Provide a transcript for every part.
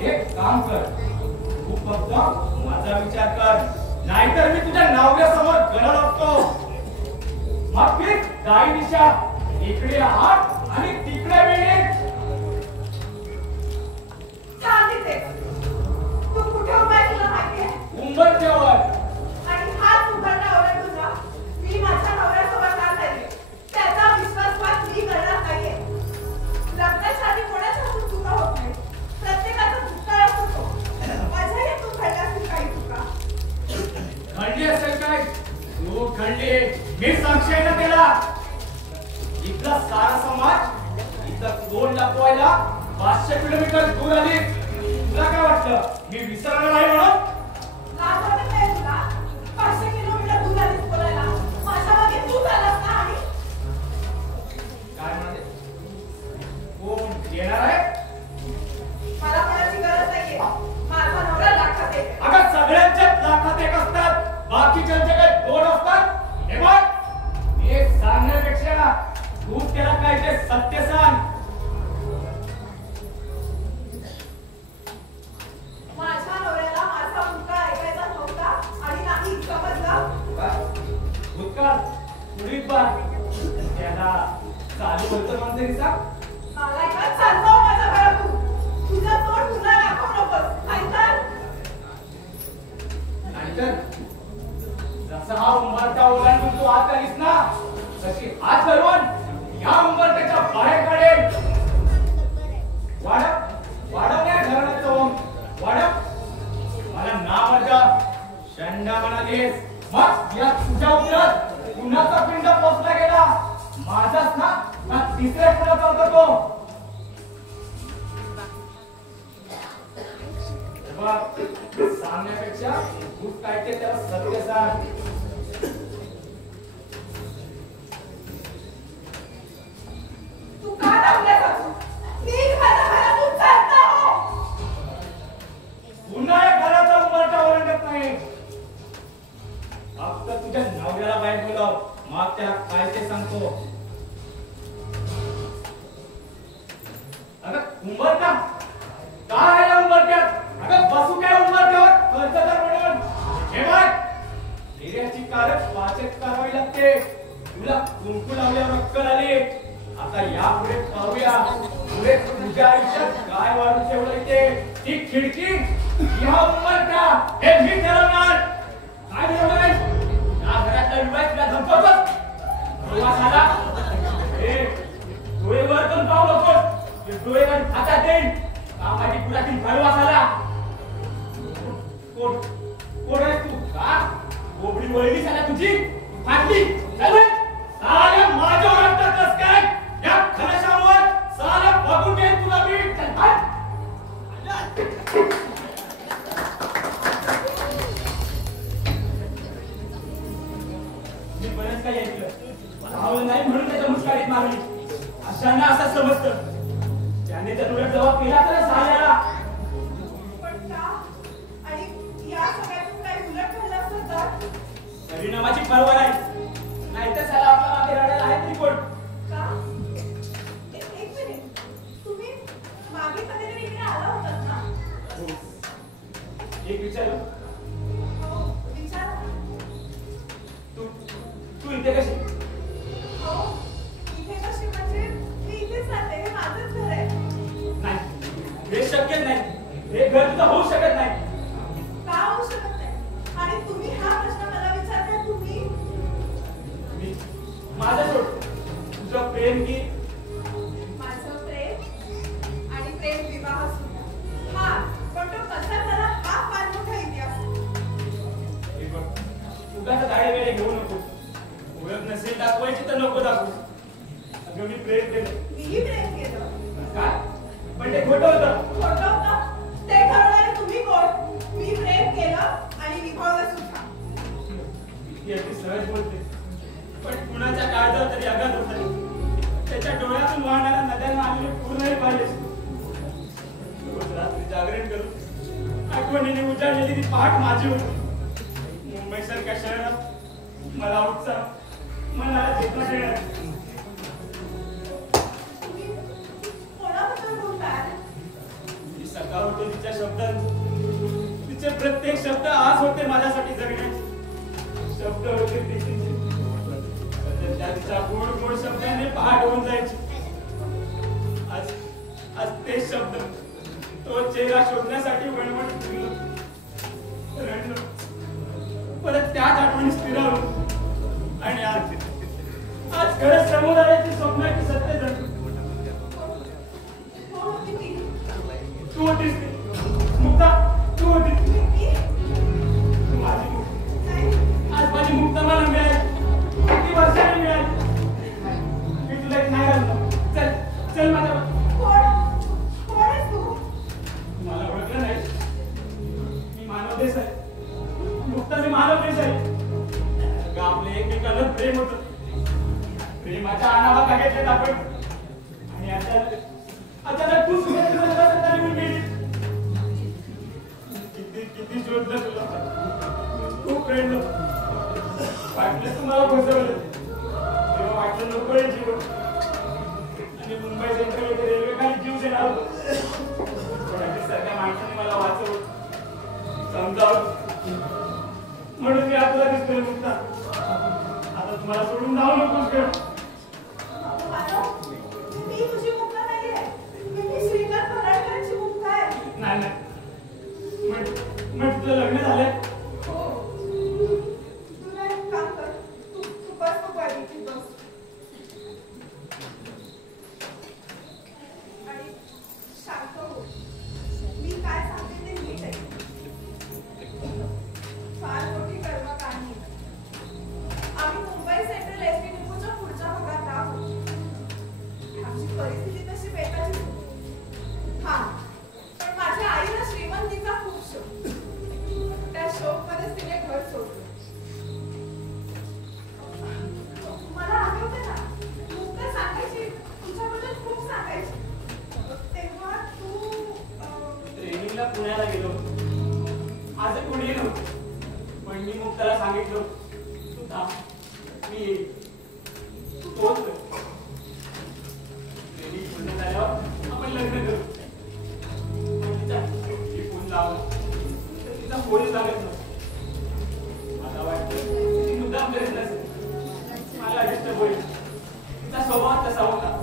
हे दाई दिशा इकडे हात आणि तिकडे वेळ सांगितले तू कुठे उभा तुला माहितीये उंबरठ्यावर आणि हात उघडण्यावर तुझा मी माझ्या नवऱ्यासोबत राहत आहे त्याचा विश्वासघात मी करणार नाहीये लग्नाच्या आधी कोणाच्या हातून चुका होत नाही प्रत्येकाचा भूतकाळ असतो माझ्या यातून घडल्या असतील काही चुका घडली असेल काय तू घडली मी साक्षी आहे ना त्याला इथला सारा समाज इथं दोन लपवायला 500 किलोमीटर दूर आली तुला काय वाटतं मी विसरणार नाही म्हणून लाज वाटत नाही तुला 500 किलोमीटर दूर आलीस बोलायला माझ्या मागे तू चाललास ना आणि काय म्हणाले कोण येणार आहे मला कोणाची गरज नाहीये माझा नवरा लाखात एक अगं सगळ्यांच्याच लाखात एक असतात बाकीच्यांचे काही दोन असतात हे बघ हे सांगण्यापेक्षा तू त्याला काय ते सत्य सांग माझ्या नवऱ्याला माझा भूतकाळ ऐकायचा नव्हता आणि नाही समजलं भूतकाळ पुढील बार त्याला चालू वर्तमान तरी सांग मला एका चालतो माझ्या घरातून तुझं तोंड तुला दाखवू नकोस नाहीतर जसा हा उंबरठा ओलांडून तू आत आलीस ना तशी हात धरून या उंबरठ्याच्या बाहेर काढेल वाढव नाही घराण्याचं वाढव मला नाव माझा शंडा म्हणालीस मग या तुझ्या उलट कुणाचा पिंड पोचला गेला माझाच ना तिसऱ्या कुणाचा होता तो सांगण्यापेक्षा तू काय ते त्याला सत्य सांग तू का दाखवला जातो मी माझ्या घरातून चालता हो पुन्हा या घराचा उंबरठा ओलांडत नाही फक्त तुझ्या नवऱ्याला बाहेर बोलाव मग त्याला काय ते सांगतो अगं उंबरठा काय आहे उंबरठ्यात अगं बसू काय उंबरठ्यावर कर्जदार म्हणून हे बघ निर्याची कारच वाचेत करावी लागते तुला कुंकू लावल्यावर अक्कल आली आता यापुढे पाहूया पुढे तुझ्या आयुष्यात काय वाढून ठेवलंय ते ती खिडकी या उंबरठा हे मी ठरवणार काय ठरवलंय या घरातला विवाह तुला धमकवतोस प्रवास आला डोळे वरतून पाहू नकोस डोळे वर हातात देईन कामाची पुरातील भरवास आला कोण कोण आहेस तू का कोबडी वळली साला तुझी फाटली चल साला माझ्यावर अटकस काय या खरशावर साला बघून घे तुला मी चल हट मी बरेच काही ऐकलं मला हवं नाही म्हणून त्याच्या मुस्कारीत मारली अशांना असं समजतं त्याने त्या डोळ्यात जबाब केला तर साल्याला पण का आणि या सगळ्यातून काही उलट झालं असतं तर परिणामाची पर्वा नाही तर साला आपला मागे रडायला आहे तरी कोण का एक मिनिट तुम्ही मागे कधीतरी इकडे आला होतात ना एक विचार हो विचार तू इथे कशी हो इथे कशी म्हणजे मी इथेच राहते हे माझंच घर आहे नाही हे शक्य नाही हे घर तुझं होऊ शकत नाही का होऊ शकत नाही आणि तुम्ही हा प्रश्न मला विचारता तुम्ही मी माझं सोड तुझं प्रेम की माझं प्रेम आणि प्रेम विवाह सुद्धा हा पण तो कसा झाला हा फार मोठा इतिहास हे बघ उगाच गाडी वेळे घेऊ नको ओळख नसेल दाखवायची तर नको दाखवू अगं मी प्रेम केलं मीही प्रेम केलं काय पण ते खोटं होतं खोटं होतं ते ठरवणारे तुम्ही कोण मी प्रेम केलं आणि विभावलं सुद्धा ती अगदी सहज बोलते पण कुणाच्या काळजावर तरी आघात होत नाही त्याच्या डोळ्यातून वाहणाऱ्या नद्यांना आलेले पूर्णही पाहिले रोज रात्री जागरण करून आठवणीने उजाडलेली ती पहाट माझी होती मुंबईसारख्या शहरात मला उत्साह मनाला चेतना देणार कोणाबद्दल बोलताय मी सकाळ होतो तिच्या शब्दात तिचे प्रत्येक शब्द आज होते माझ्यासाठी जगण्याचे शब्द होते त्या तिच्या गोड चेहरा शोधण्यासाठी वणवण फिरलो, रडलो, परत त्याच आठवणी स्थिरावलो आणि आज खरंच समोर आल्याची स्वप्नाची सत्य जणू. तू होतीस मुक्ता, तू होतीस माझी. आज माझी मुक्ता मला मिळाली, किती वर्षांनी मिळाली. मी तुला एक नाही घालतो. चल चल माझ्या. मला ओळखलं नाही. मी मानव देसाई. मुक्ता मी मानव देसाई. आपले एकमेकांना प्रेम होतं. प्रेमाच्या अनावात घेतलेत आपण आणि अचानक तू सुद्धा निघून गेली. किती शोधलं तुला, खूप रडलो. वाटलं तुम्हाला फसवलं तेव्हा वाटलं नको आहे जीवन. आणि मुंबई सेंट्रल येथे रेल्वे खाली जीव देणार होतो. सारख्या माणसाने मला वाचवलं, समजावलं, म्हणून मी आपला दिसतोय मुक्ता. आता तुम्हाला सोडून जाऊ नकोस का? नाही नाही, म्हणजे तुला लग्न झालंय? पुण्याला गेलो, आज कोणी नव्हतं, पण मी मुक्ताला सांगितलं तू थांब, मी येईल. तू तोच पूर्ण झाल्यावर आपण लग्न करू. तिचा फोन लावला तर तिचा फोनच लागत नव्हता. मला वाटतं ती मुद्दाम करीत नसेल, मला डिस्टर्ब होईल. तिचा स्वभाव तसा होता.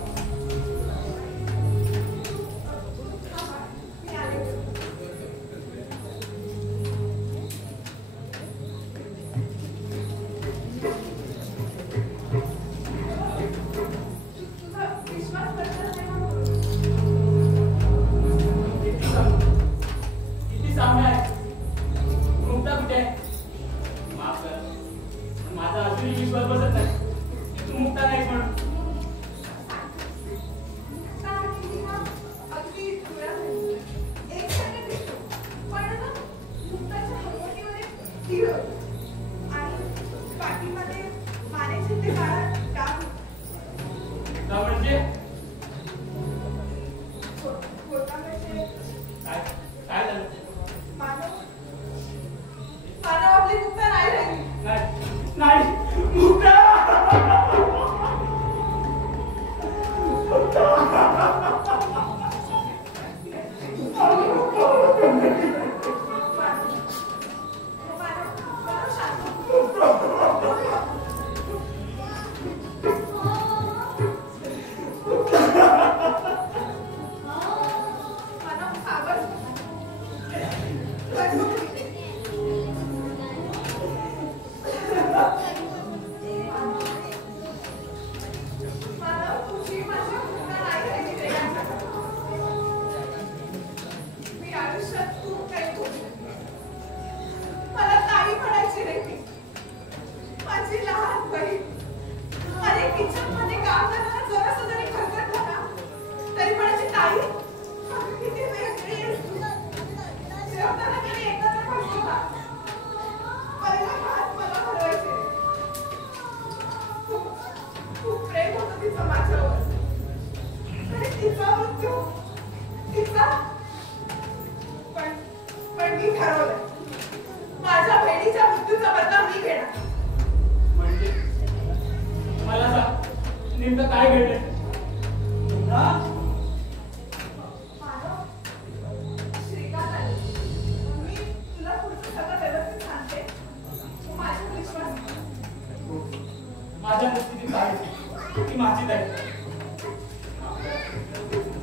माझ्या परिस्थितीत आहे ती माझीच आहे.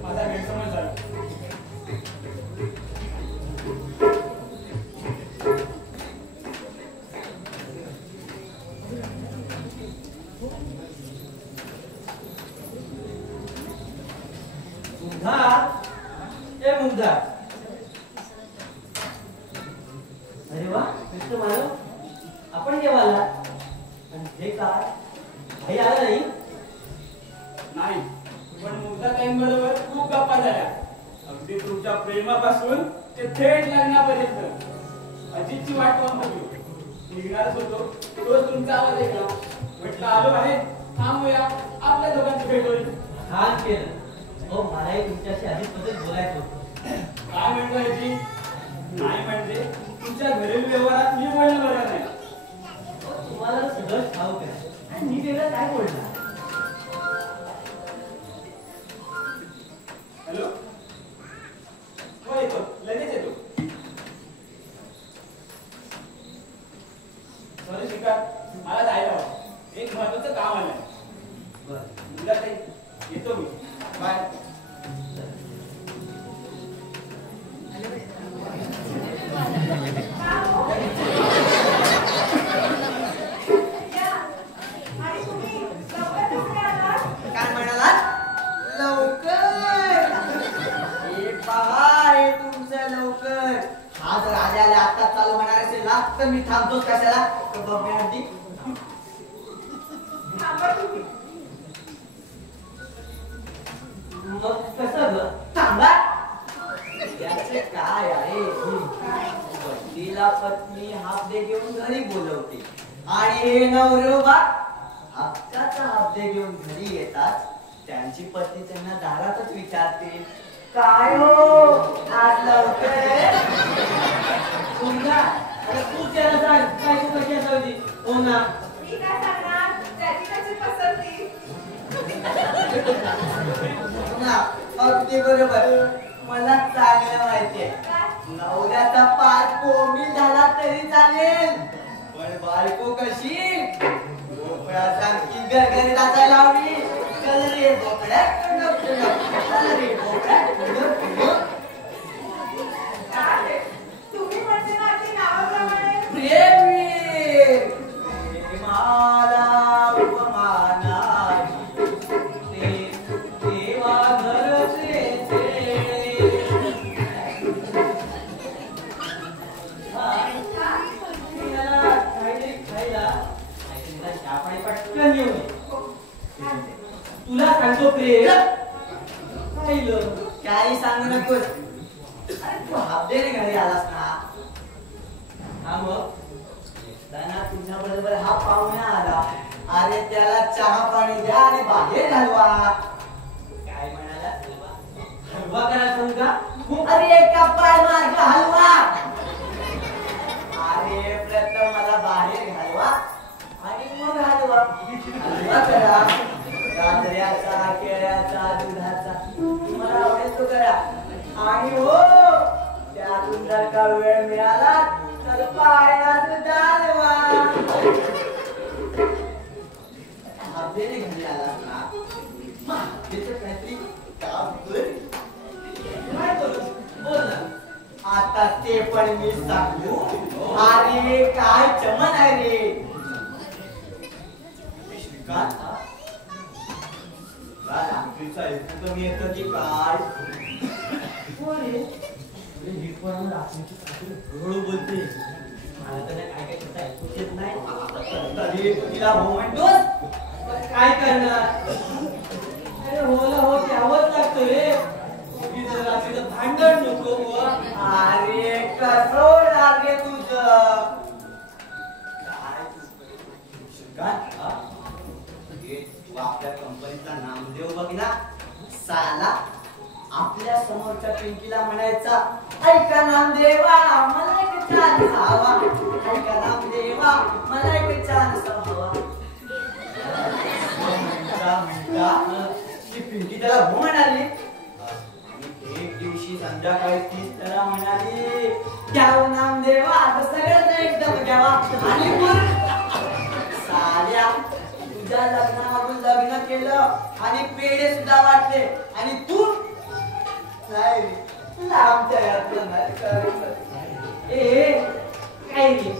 माझा गैरसमज झाला. उधार. अरे वा मिस्टर मानव, आपण केव्हा आला? आणि हे काय भाई आला नाही? नाही, पण मुक्ताताईंबरोबर खूप गप्पा झाल्या. अगदी तुमच्या प्रेमापासून ते थेट लग्नापर्यंत. अजितची वाट पाहून बघलो. निघणारच होतो, तोच तुमचा आवाज ऐकला. म्हटलं आलो आहे, थांबूया, आपल्या दोघांची भेट होईल. छान केलं. हो, मलाही तुमच्याशी अजितबद्दल बोलायचं होतं. काय म्हणतो अजित? नाही म्हणजे तुमच्या घरील व्यवहारात मी बोलणं बरं नाही. तुम्हाला सगळं ठाऊक आहे आणि मी वेगळं काय बोलणार? हॅलो, हो येतो, लगेच येतो. सॉरी शिकार, मला जायला हवं. एक महत्वाचं काम आलंय. बरं, मुला ताई, येतो मी. बाय. आणि तुम्ही लवकर कसं काय आलात? काय म्हणालात? लवकर हे पहा, हे तुमचं लवकर. हा जर आल्या आल्या आता चालू होणार असेल ना तर मी थांबतोच कशाला? बघण्याआधी थांबा तुम्ही. मग कसं ग? थांबा. याचे काय आहे? पत्नीला पत्नी हाफडे घेऊन घरी बोलवते आणि हे नवरोबा हक्काचा हाफडे घेऊन घरी येतात. त्यांची पत्नी त्यांना दारातच विचारते, काय हो आज लवकर? तुमचा अरे तू त्याला सांग काय तू कशी असावी? हो ना, मी काय सांगणार? त्याची त्याची पसंती. ना अगदी बरोबर. मला चांगलं माहितीये, नवऱ्याचा पार कोंबील झाला तरी चालेल, पण बायको कशी भोपळ्यासारखी गरगरीत असायला हवी. चल रे भोपळ्या, चल रे भोपळ्या. काय? तुम्ही म्हणते ना की नावाप्रमाणे प्रेमीर प्रेमाला उपमाना देवा घरचे काहीतरी खायला चहा पाणी पटकन येऊ नये. तुला सांगतो प्रेम खायलं काही सांगू नकोस. अरे तू हाफडेने घरी आलास ना? हा मग येताना तुझ्या बरोबर हा पाहुणा आला. अरे त्याला चहा पाणी द्या आणि बाहेर घालवा. काय म्हणाला? हलवा करा सांगू का? अरे एका पाय मार्ग हलवा. अरे प्रथम मला बाहेर घालवा आणि मग हलवा. हलवा करा. गाजऱ्याचा, केळ्याचा, दुधाचा तुम्हाला आवडेल तो करा. आणि हो त्यातून जर का वेळ मिळाला तर पायात दालवा. आपल्याला घरी आलास ना, मग त्याचं काहीतरी काम कर. काय करू? बोल ना. आता ते पण मी सांगू. अरे काय चमन आहे रे श्रीकांत. रात्रीचा ऐकू कमी येतं की काय? हळू बोलते. मला तर काय काय करता ऐकूच येत नाही. तरी तू तिला हो म्हणतोस? काय करणार? अरे होला हो द्यावंच लागतं रे. उगीच जर रात्रीचं भांडण नको बुवा. अरे कसं होणार रे तुझं? काय श्रीकांत, हे तू आपल्या कंपनीचा नामदेव बघ ना. साला आपल्या समोरच्या पिंकीला म्हणायचा, ऐका नामदेवा मला एक चान्स हवा. ऐका नामदेवा मला एक चान्स हवा. म्हणता ती पिंकी त्याला हो म्हणाली. एक दिवशी संध्याकाळी तीच त्याला म्हणाली, घ्याव नामदेवा आता सगळ्यांना एकदम घ्यावा. आणि साल्या तुझ्या लग्नामधून लग्न केलं आणि पेढे सुद्धा वाटले आणि तू नाही रे, तुला आमच्या घरातलं नाही करायचं. ए काय रे?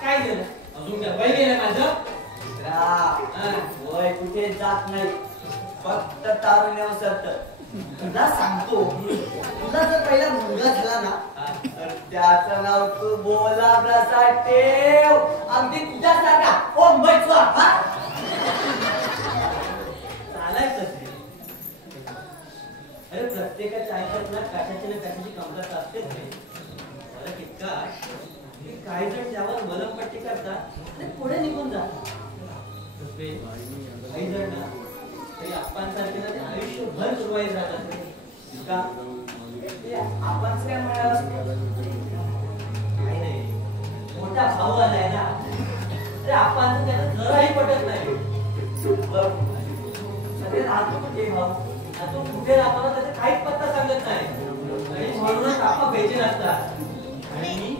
काय झालं? अजून काय वय गेलं माझं? वय कुठे जात नाही, फक्त तारुण्य उसरत. तुला सांगतो, तुला जर पहिला मुलगा झाला ना तर त्याचं नाव तू बोला प्रसाद ठेव, अगदी तुझ्यासारखा ओम बैठवा. चालायचं ते. अरे प्रत्येकाच्या आयुष्यात ना कशाची ना कशाची कमतरता असतेच नाही. मला इतका काही जण त्यावर मलमपट्टी करतात आणि पुढे निघून जातात. काही जण ना तरी आपणसारखे ना ते आयुष्यभर सुरुवात राहतात का आपण काय म्हणाल काही नाही. मोठा भाऊ आलाय ना अरे आपण त्याला जराही पटत नाही. सगळे राहतो कुठे भाऊ, तो कुठे राहतो ना त्याचा काहीच पत्ता सांगत नाही आणि म्हणूनच आपण बेचैन असतात आणि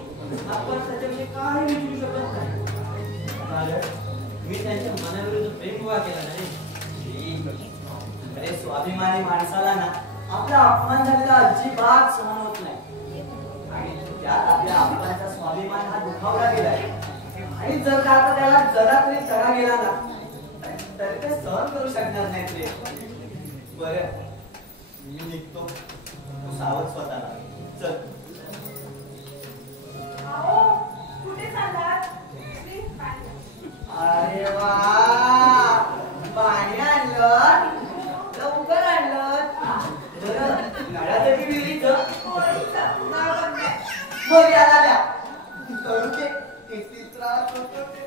आपण त्याच्याविषयी काही विचारू शकत नाही. कारण मी त्यांच्या मनाविरुद्ध प्रेम उभा केला नाही. अरे स्वाभिमानी माणसाला ना आपला अपमान झालेला अजिबात सहन होत नाही आणि त्यात आपल्या अपमानाचा स्वाभिमान हा दुखावला गेलाय. आणि जर का आता त्याला जरा तरी चढा गेला ना तर ते सहन करू शकणार नाही ते. बरं मी निघतो, तू सावध स्वतःला. चल. कुठे चाललात? अरे वा, पाणी आणलं, लवकर आणलं. बरं नळासाठी विहिरीचं मग याला द्या. करू ते किती त्रास होतो ते.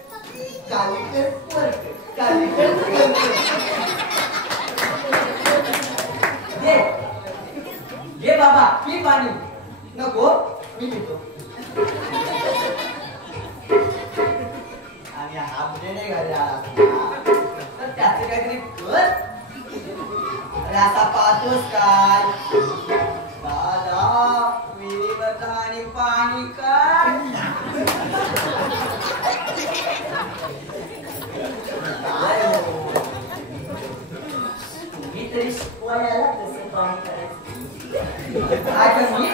कालिकेत पडते, कालिकेत घे घे बाबा, पी पाणी. नको मी पितो. आणि हापडे नाही घरी आला तर त्याचे काहीतरी कर. अरे असा पाहतोस काय दादा, विहिरीवर आणि पाणी काय तुम्ही तरी शिकवायला कसं पाणी करायचं काय कर मी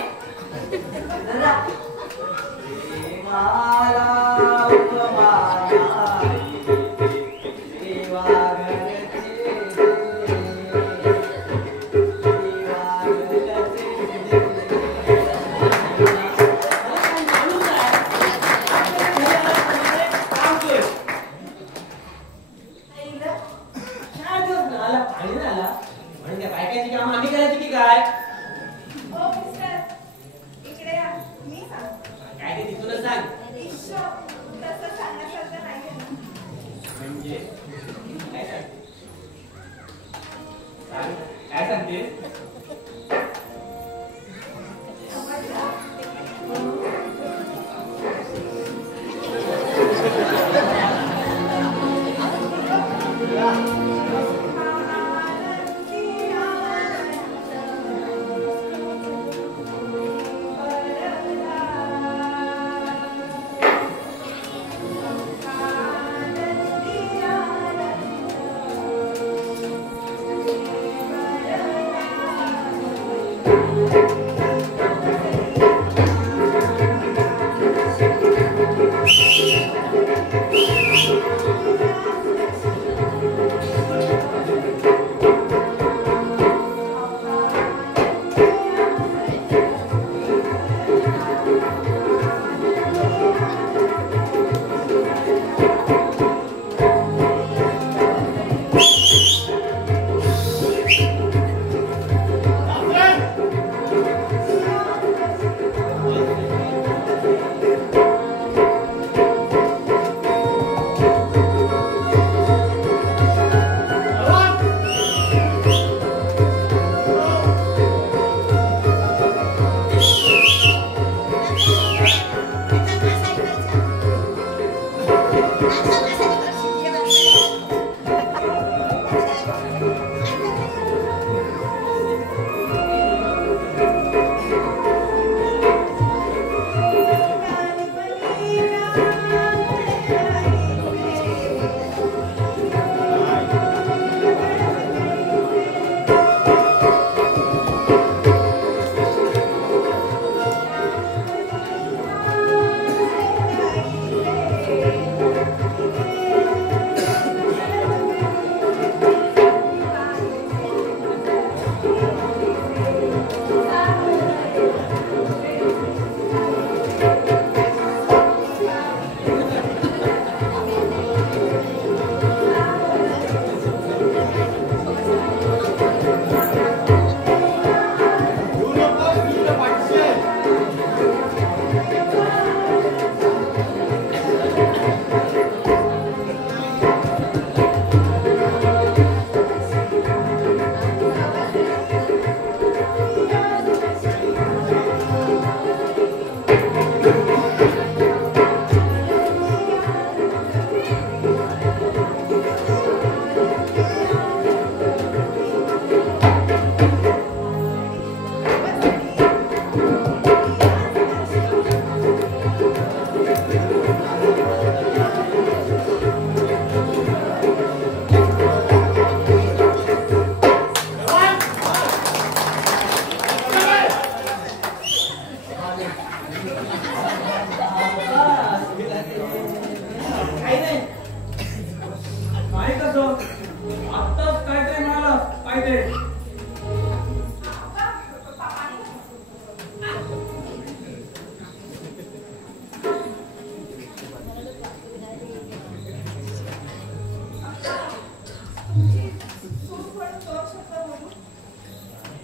काय सांगते?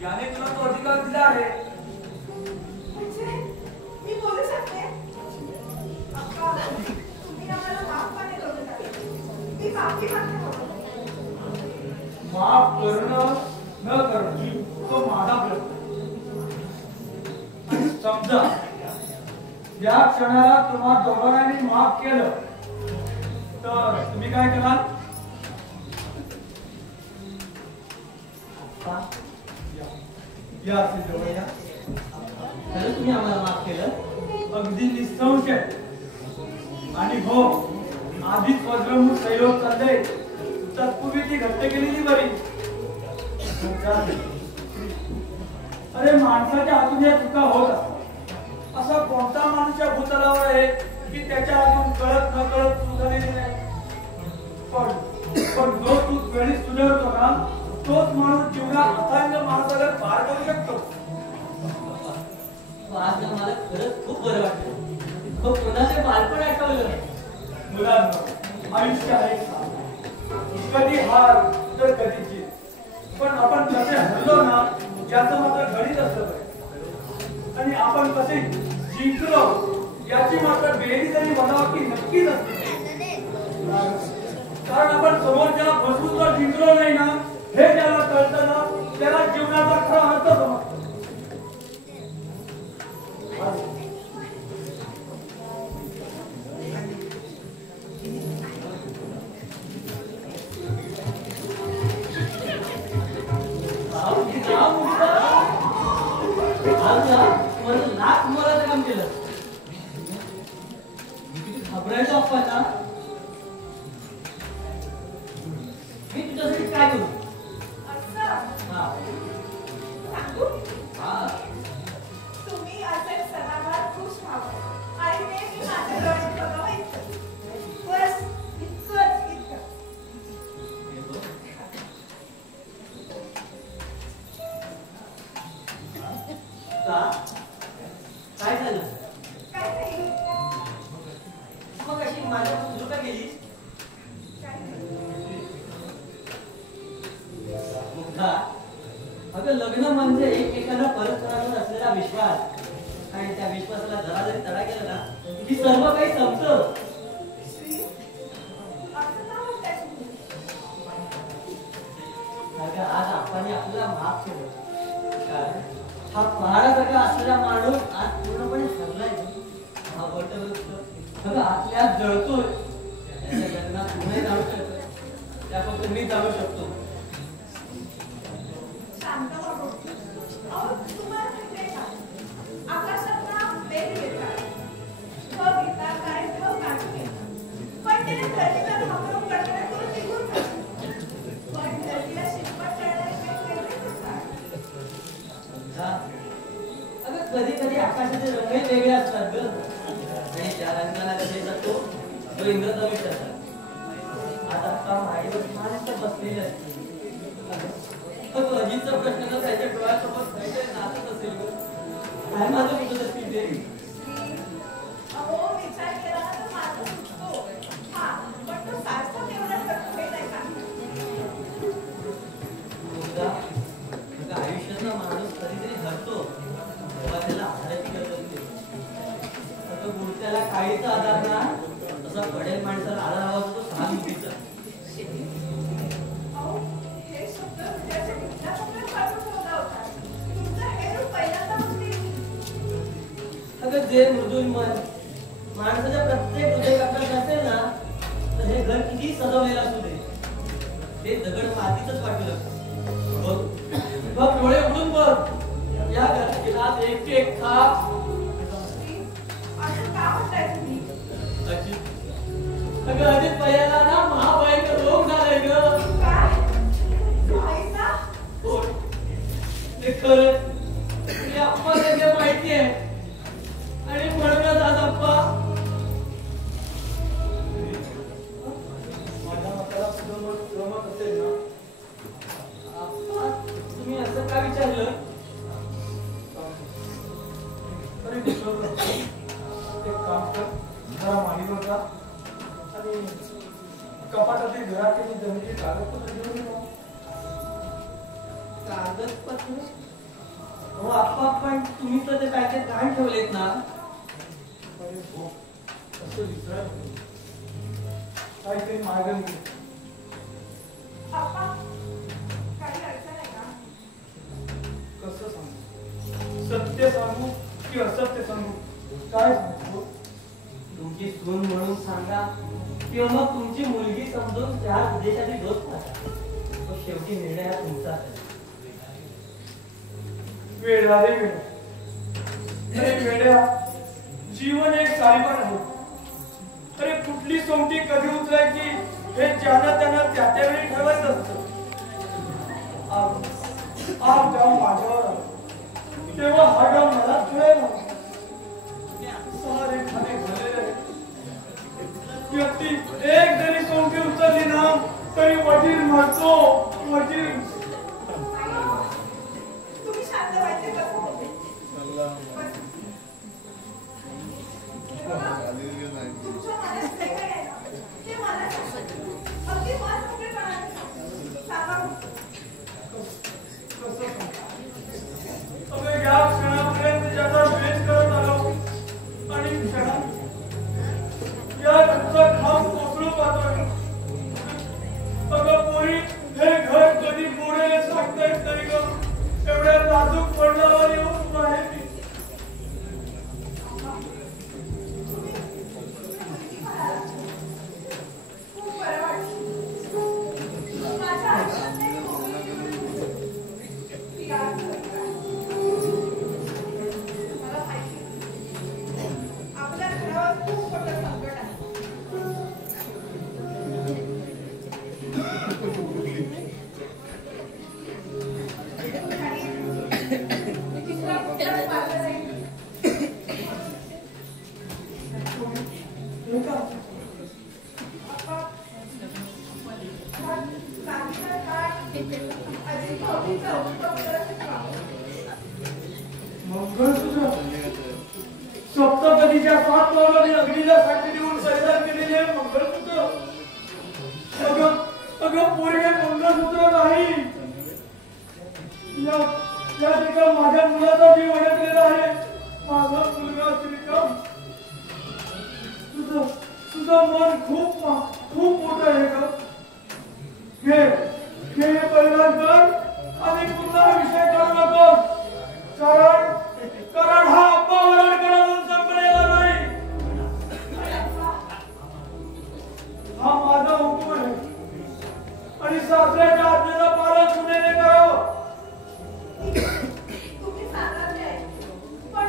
याने तुला तो अधिकार दिला आहे. म्हणजे मी बोलू शकते. अक्का, तुम्ही आम्हाला माफ का नाही करू शकत? मी माफी मागते हो. माफ करणं न करणं तो माझा प्रश्न. आणि समजा या क्षणाला तुम्हा दोघांनी माफ केलं तर तुम्ही काय कराल? या असे जवळ या. खरंच तुम्ही आम्हाला माफ केलं? अगदी निसंशय. आणि हो, आधीच वज्रमुख संयोग चालले, तत्पूर्वी ती घट्ट केलेली बरी. अरे माणसाच्या हातून या चुका होत असतात. असा कोणता माणूस या भूतलावर आहे की त्याच्या हातून कळत न कळत चूक झालेली नाही. पण जो चूक वेळी सुधारतो ना, तोच माणूस जीवनात अथांग महासागर पार करू शकतो. आज मला खरंच खूप बरं वाटलं. खूप कोणाचे बालपण आठवलं. मुलांना आयुष्य आहे कधी हार तर कधी जीत. पण आपण कसे हरलो ना याचं मात्र गणित असलं पाहिजे. आणि आपण कसे जिंकलो याची मात्र बेरीज आणि बनावटी नक्कीच असते. कारण आपण समोरच्याला फसवून जर जिंकलो नाही ना, हे ज्याला कळतं ना त्याला जीवनाचा खरा अर्थ समजतो. लाख मोलाचं काम केलं. घाबरायचं आपण ना. मी तुझ्यासाठी काय करू? सांगू? हा. तुम्ही असे सणावार खुश व्हावं आणि नेहमी माझ्या डोळ्यात बघावं इतकंच. बस इतकंच. काय झालं? काय नाही. मग अशी माझ्यापासून दुका गेली? काय नाही. मुग्धा, अगं लग्न म्हणजे एकमेकांना परस्परांवर असलेला विश्वास. आणि त्या विश्वासाला जरा जरी तडा केला ना की सर्व काही संपतं. श्री, असं का म्हणताय तुम्ही? अगं आज आपण आपल्याला माफ केलं. काय हा पहाडासारखा असलेला माणूस आज पूर्णपणे हरलाय. हा वटवृक्ष अगं आतल्यात जळतोय. त्याच्या लग्नात पुढे जाऊ शकतो. त्या फक्त मी जाऊ शकतो. शांत व्हा. अहो, तुम्हाला माहिती आहे का? आकाशात ना वेग येतात. ढग येतात, काय ढग काढून येतात. पण ते धरतीला घाबरून कडकडे करून निघून जातात. पण धरतीला शिरपत करणारे वेग वेगळेच असतात. अगं कधी कधी आकाशाचे रंगही वेगळे असतात ग. आणि त्या रंगाला कसे जातो तो इंद्रधनुष्य असतात. आता का माईवर शांत बसलेले असते. तो अजितचा प्रश्न जर त्याच्या डोळ्यासोबत काहीतरी नाचत असेल ग. काय माझं कुठं असतील ते? अहो, विचार केला ना तर माणूस सुटतो. हा, पण तो सारखा तेवढा करतो हे नाही का? मुद्दा अगं आयुष्यातला माणूस कधीतरी हरतो तेव्हा त्याला आधाराची गरज असते. अगं मूर्त्याला काळीचा आधार ना तसा पडेल माणसाला आधार हवा असतो सहानुभूतीचा. अहो, हे शब्द हृदयाच्या कुठल्या कोपऱ्यात काढून ठेवला होता. तुमचं हे रूप पहिल्यांदा बघते. अगं जे मृदुल मन माणसाच्या प्रत्येक हृदयकात्रात असेल ना तर हे घर किती सजवलेलं असू दे ते दगड मातीतच वाटू लागतं. बघ बघ डोळे उघडून बघ. या घरात एक एक खाप. असं का म्हणताय तुम्ही? अगं अजित भैयाला ना महाभयंकर रोग झालाय ग. काय? आईचा? होय ते खरं. ते अप्पा सगळं माहिती आहे. आणि म्हणूनच आज अप्पा माझ्या मताला सहमत असेल ना? अप्पा तुम्ही असं का विचारलं? अरे एक काम कर, जरा मांडीवर जा आणि कपाटातील घरातील जमिनीची कागदपत्र घेऊन ये. कागदपत्र हो आप्पा, पण तुम्ही तर ते पॅकेट घाण ठेवलेत ना. असं विसरा काहीतरी मार्ग निघेल. आप्पा, काही अडचण आहे का? कसं सांगू? सत्य सांगू की असत्य सांगू? काय सांगू? तुमची सून म्हणून सांगा किंवा मग तुमची मुलगी समजून त्या उद्देशाची डोस टाका. तो शेवटी निर्णय हा तुमचाच आहे. वेळ रे वेळ. अरे वेड्या, जीवन एक सारीबान आहे. अरे कुठली सोंगटी कधी उचलायची हे ज्यांना त्यांना त्या त्यावेळी ठरवायचं असतं. आज जाऊन माझ्यावर आलं. तेव्हा हा गाव मला कळेल. सारे खाणे झालेले आहे. व्यक्ती एक जरी सोंगटी उचलली ना तरी वजीर म्हणतो. वजीर तुम्ही शांत व्हायचे कसं होते? तुमच्या मनात जे काही आहे ना, ते मला सांगा. अगदी मन मोकळेपणाने सांगा. कसं सांगू? अबे या क्षणापर्यंत ज्याचा द्वेष करत आलो आणि क्षणात या घरचा खांब कोसळू पाहतोय. अगं पोरी, हे घर कधी बुडेल हे सांगता येत नाही ग. एवढ्या नाजूक पडल्यावर येऊन आहे ती. खूप बरं वाटलं. माझ्या आयुष्यात ते ती आज मला माहिती आपल्या घरावर खूप मोठं संकट आहे. आणि तिसरा कुठलाच मार्ग नाही. हे का? आप्पा, काकीचा काठ अजित भाऊजीचा उपक्रम करत होता. मंगळसूत्र सप्तपदीच्या 7 पावलांनी अग्नीला साक्षी देऊन परिधान केलेले हे मंगळसूत्र. अगं पोरी, हे मंगळसूत्र नाही. या ठिकाणी माझ्या मुलाचा जीव अडकलेला आहे. माझा मुलगा श्रीकांत. तुझं मन खूप मोठं आहे का? हे परिधान कर आणि पुन्हा विषय करू नकोस. कारण हा अप्पा वराडकरांना संपलेला नाही. हा माझा हुकूम आहे आणि सासऱ्याच्या आज्ञेला पालन सुनेने करावं. तुम्ही सांगाल ते, पण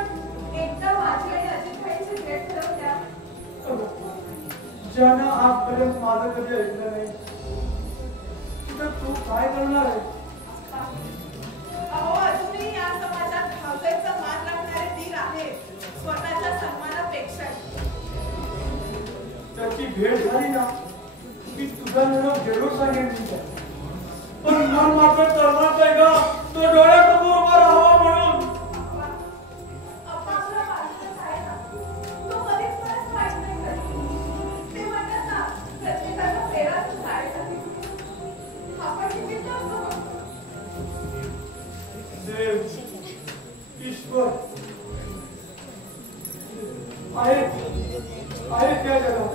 एकदा माझी आणि अजित भाईची भेट ठरवून द्या. ज्यानं आजपर्यंत माझं कधी ऐकलं नाही तिथं तू काय करणार आहे? अहो, अजूनही या समाजात भावजाईचा मान राखणारे धीर आहेत, स्वतःच्या सन्मानापेक्षा. त्याची भेट झाली ना की तुझा निरोप जरूर सांगेन तिच्या. पण मन मात्र तळमळत आहे का तो डोळ्यासमोर उभा राहावा म्हणून. अप्पा आपला माणूसच आहे ना, तो कधीच मनात वाईट नाही करत. ते म्हणतात ना, प्रत्येकाचा फेरा असतो साडेसाती. आपण निमित्त असतो फक्त. देव, ईश्वर आहे त्या जगात.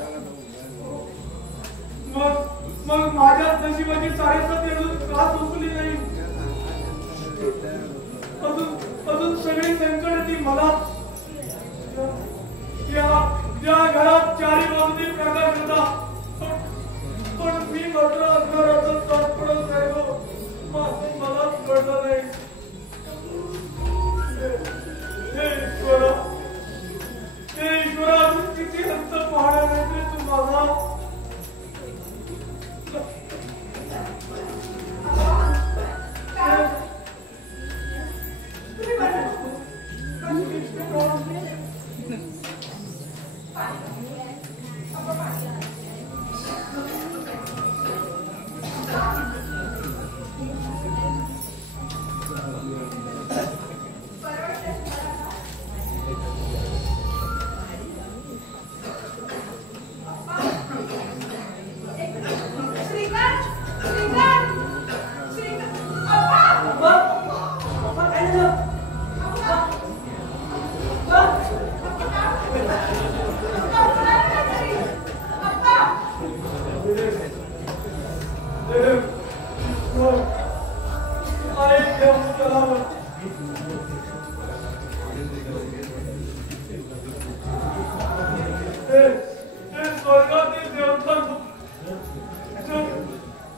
स्वर्गातील देवता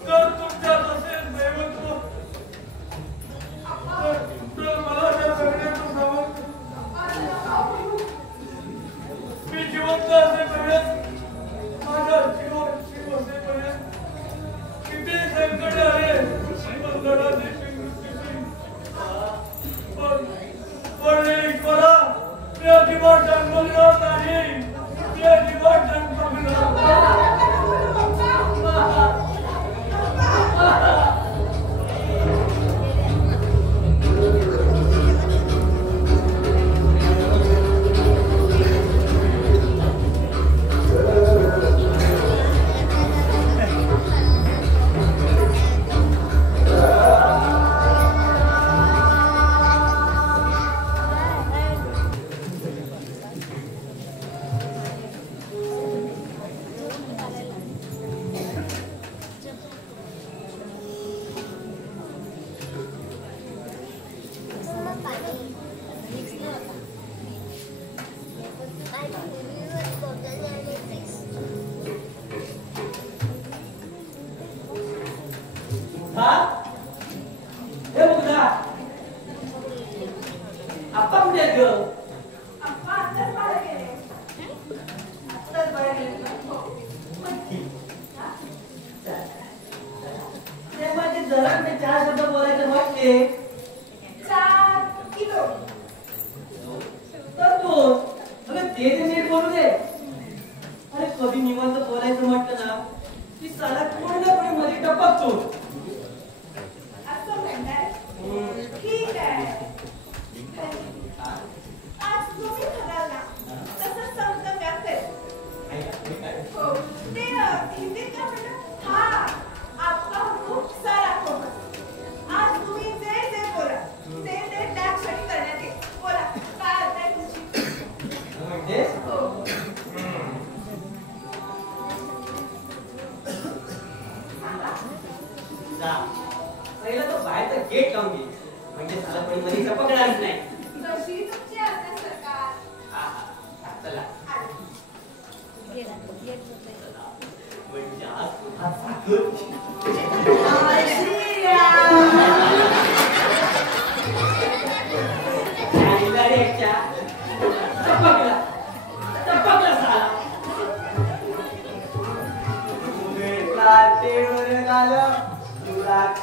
तर तुमच्यात असेल देवत्व तर मला त्या सगळ्याचं सामर्थ्य मी जिवंत असेपर्यंत माझ्या जीव असेपर्यंत किती संकट आले संकटाची पण ईश्वरा मी अजिबात जन्मलो नाही मी अजिबात जन्मलो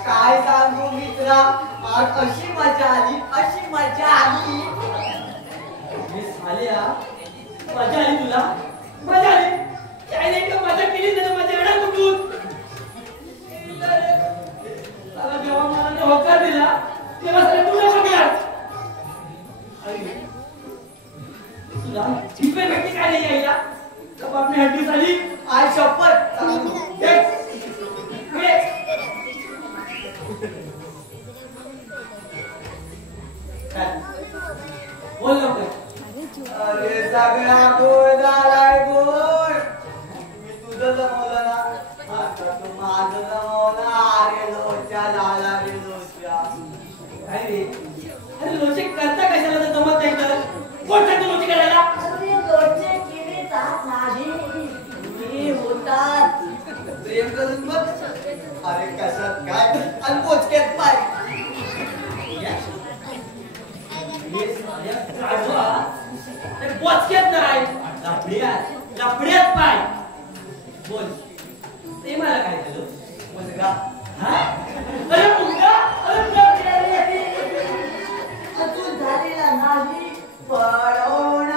काय सांगू मित्रा, अशी मजा आली, अशी मजा आली. आल्या मजा आली तुला, मजा आली. त्याने एक मजा केली ना, मजा येणार कुठून? मला जेव्हा मला होकार दिला तेव्हा सगळं तुला बघलास. तुला चिपे भेटली काय नाही यायला तर बापने हड्डी झाली. आज शपथ बोल लवकर. अरे सगळा गोड झालाय गोड. मी तुझं जमवलं ना, आता तू माझं जमवलं. अरे लोच्या झाला रे लोच्या. अरे अरे लोचे करता कशाला तर जमत नाही तर कोण सांगतो लोचे करायला? अरे लोचे केले जात नाही, हे होतात प्रेम करून बघ. अरे कशात काय आणि पोचक्यात पाय. पोचक्यात नाही, लफड्यात लफड्यात पाय. बोल ते मला काय झालं? मुलगा अरे मुलगा अजून झालेला नाही, पळवणार.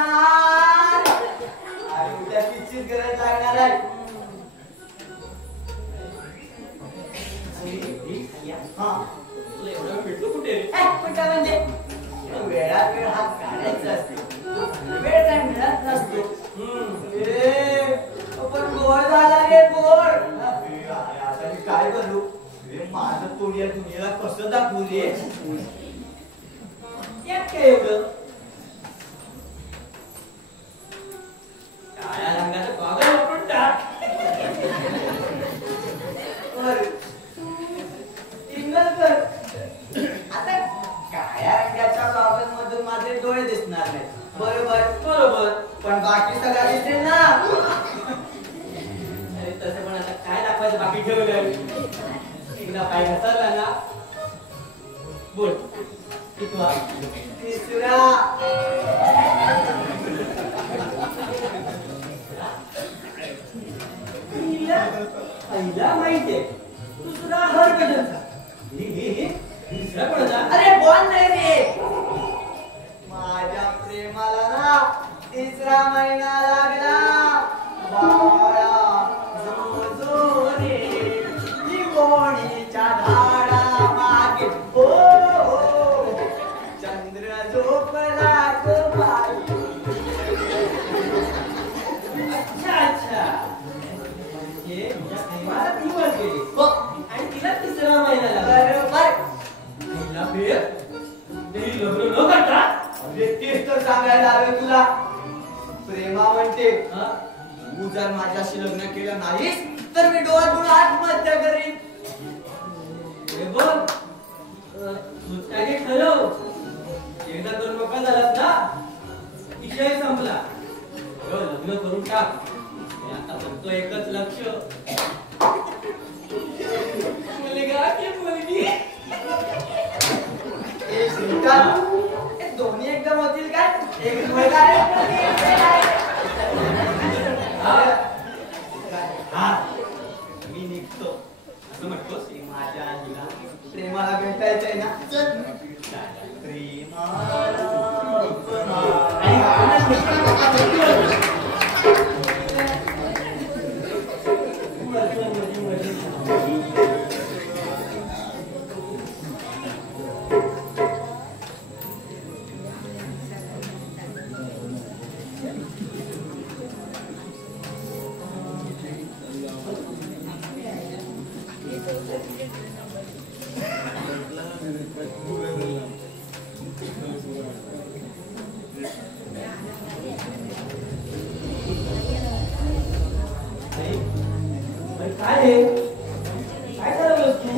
आणि उद्या कितीच गरज लागणार आहे. हा तुला एवढं भेटलो कुठे? कुठं म्हणजे वेळात वेळ हात काढायचा असते, वेळ काय मिळत नसतो. पण गोड झाला रे गोड. आता मी काय करू? माझं तोंड या दुनियेला कसं दाखवू रे? काय एवढं काळ्या रंगाचं कागद वापरून टाक. इंगलकर आता काळ्या बोल कितवा? तिसरा. पहिला माहितीये दुसरा हरभजनचा. हे दुसरा कोणाचा? अरे बोल नाही रे. माझ्या प्रेमाला ना तिसरा महिना लागला. बाळा जो जो रे लिंबोणीच्या झाडा मागे हो हो चंद्र झोपला गो बाई. अच्छा म्हणजे तुझ्या प्रेमाला 3 वर्ष गेली हो आणि तिला तिसरा महिना लागला. बरोबर. पहिला फेर तरी लग्न न करता. अरे तेच तर सांगायला आलोय तुला. प्रेमा म्हणते हा? तू जर माझ्याशी लग्न केलं नाहीस तर मी डोळ्यात बुडून आत्महत्या करीन. हे बघ तूच काय ते ठरव. एकदा करून मोकळा झालास ना विषय संपला. लग्न करून टाक. मी आता फक्त एकच लक्ष मुलगा की मुलगी. ए श्रीकांत, हे दोन्ही एकदम होतील काय? एक मुलगा आणि एक मुलगी. हा मी निघतो असं म्हणतोस. माझ्या आईला प्रेमाला भेटायचंय ना. काय आहे? काय ठरवलंस तू?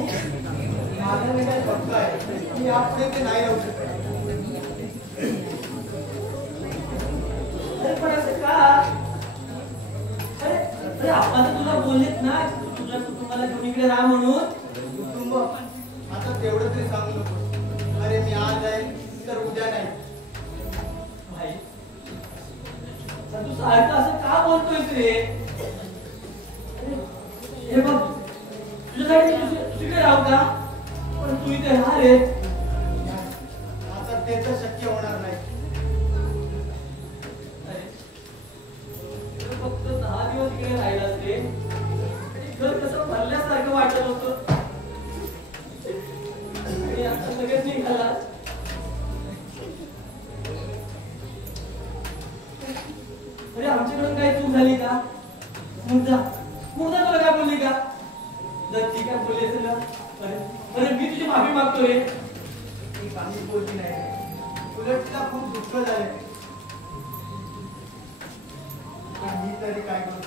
माझा निर्णय पक्का आहे. मी यापुढे ते नाही राहू शकत. अरे पण असं का? अरे आपण तर तुला बोललेत ना तुझ्या कुटुंबाला घेऊन इकडे राहा म्हणून. कुटुंब आता तेवढं तरी सांगू नको. अरे मी आज आहे तर उद्या नाही. भाई तर तू सारखं असं का बोलतोयस रे? हे बघ तुझ्यासाठी दुसरीकडे राहू का? पण तू इथे राहा रे. आता ते तर शक्य होणार नाही. अरे फक्त 10 दिवस इकडे राहिलास रे. घर कसं भरल्यासारखं वाटत होतं. आणि आता सगळं निघालास. अरे आमच्याकडून काही चूक झाली का? मुर्दा तुला काय बोलली का? जर ती काय बोलली असेल ना अरे मी तुझी माफी मागतो रे. ती चांगली बोलली नाही. उलट तिला खूप दुःख झाले. पण मी तरी काय करू?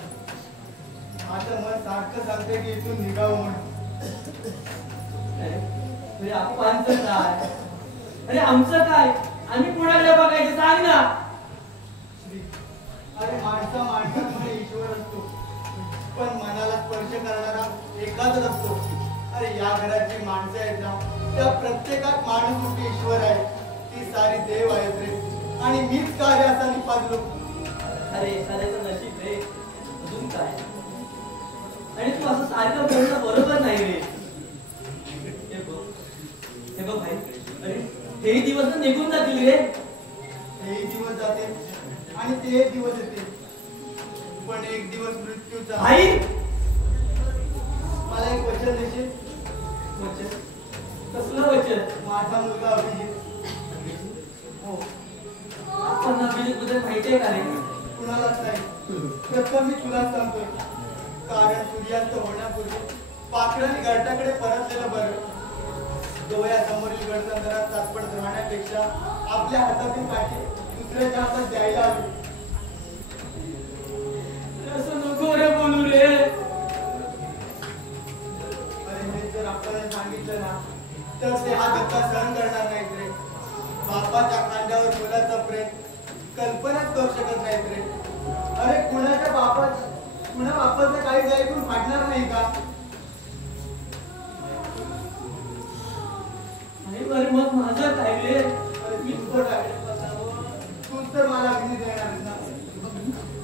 माझं मन सारखं सांगते की इथून निघावं म्हणून. अरे आपणचं काय? अरे आमचं काय? आम्ही कुणाकडे बघायचं सांग ना. अरे माणसामध्ये ईश्वर असतो पण मनाला स्पर्श करणारा एकाच असतो. अरे या घराची माणसं आहेत ना त्या प्रत्येकात माणूस रूपी ईश्वर आहे. ती सारी देव आहेत रे. आणि मीच का रे असा निपाजलो. अरे एखाद्याचं नशीब रे अजून काय. आणि तू असं सारखं बोलणं बरोबर नाही रे. हे बघ भाई अरे हे दिवस तर निघून जातील रे. हेही दिवस जाते आणि ते दिवस येते. पण एक दिवस मृत्यूचा. भाई मला एक वचन देशील? वचन? कसलं वचन? माझा मुलगा अभिजित. हो आपण अभिजित बद्दल माहिती आहे का रे? कुणालाच नाही. प्रथम मी तुलाच सांगतोय. कारण सूर्यास्त होण्यापूर्वी पाखराने घरट्याकडे परतलेलं बरं. डोळ्यासमोरील गडचंद्रात तात्पट राहण्यापेक्षा आपल्या हातातील काठी दुसऱ्याच्या हातात द्यायला हवी. असं नको रे बोलू रे. अरे हे जर आपण सांगितलं ना तर ते हा धक्का सहन करणार नाहीत रे. बापाच्या खांद्यावर मुलाचा प्रेम कल्पनाच करू शकत नाहीत रे. अरे कुणा बापाचं काही ऐकून फाटणार नाही का? अरे बरं मग माझं काय रे? मी थोडं आहे. तूच तर मला अग्नी देणार ना.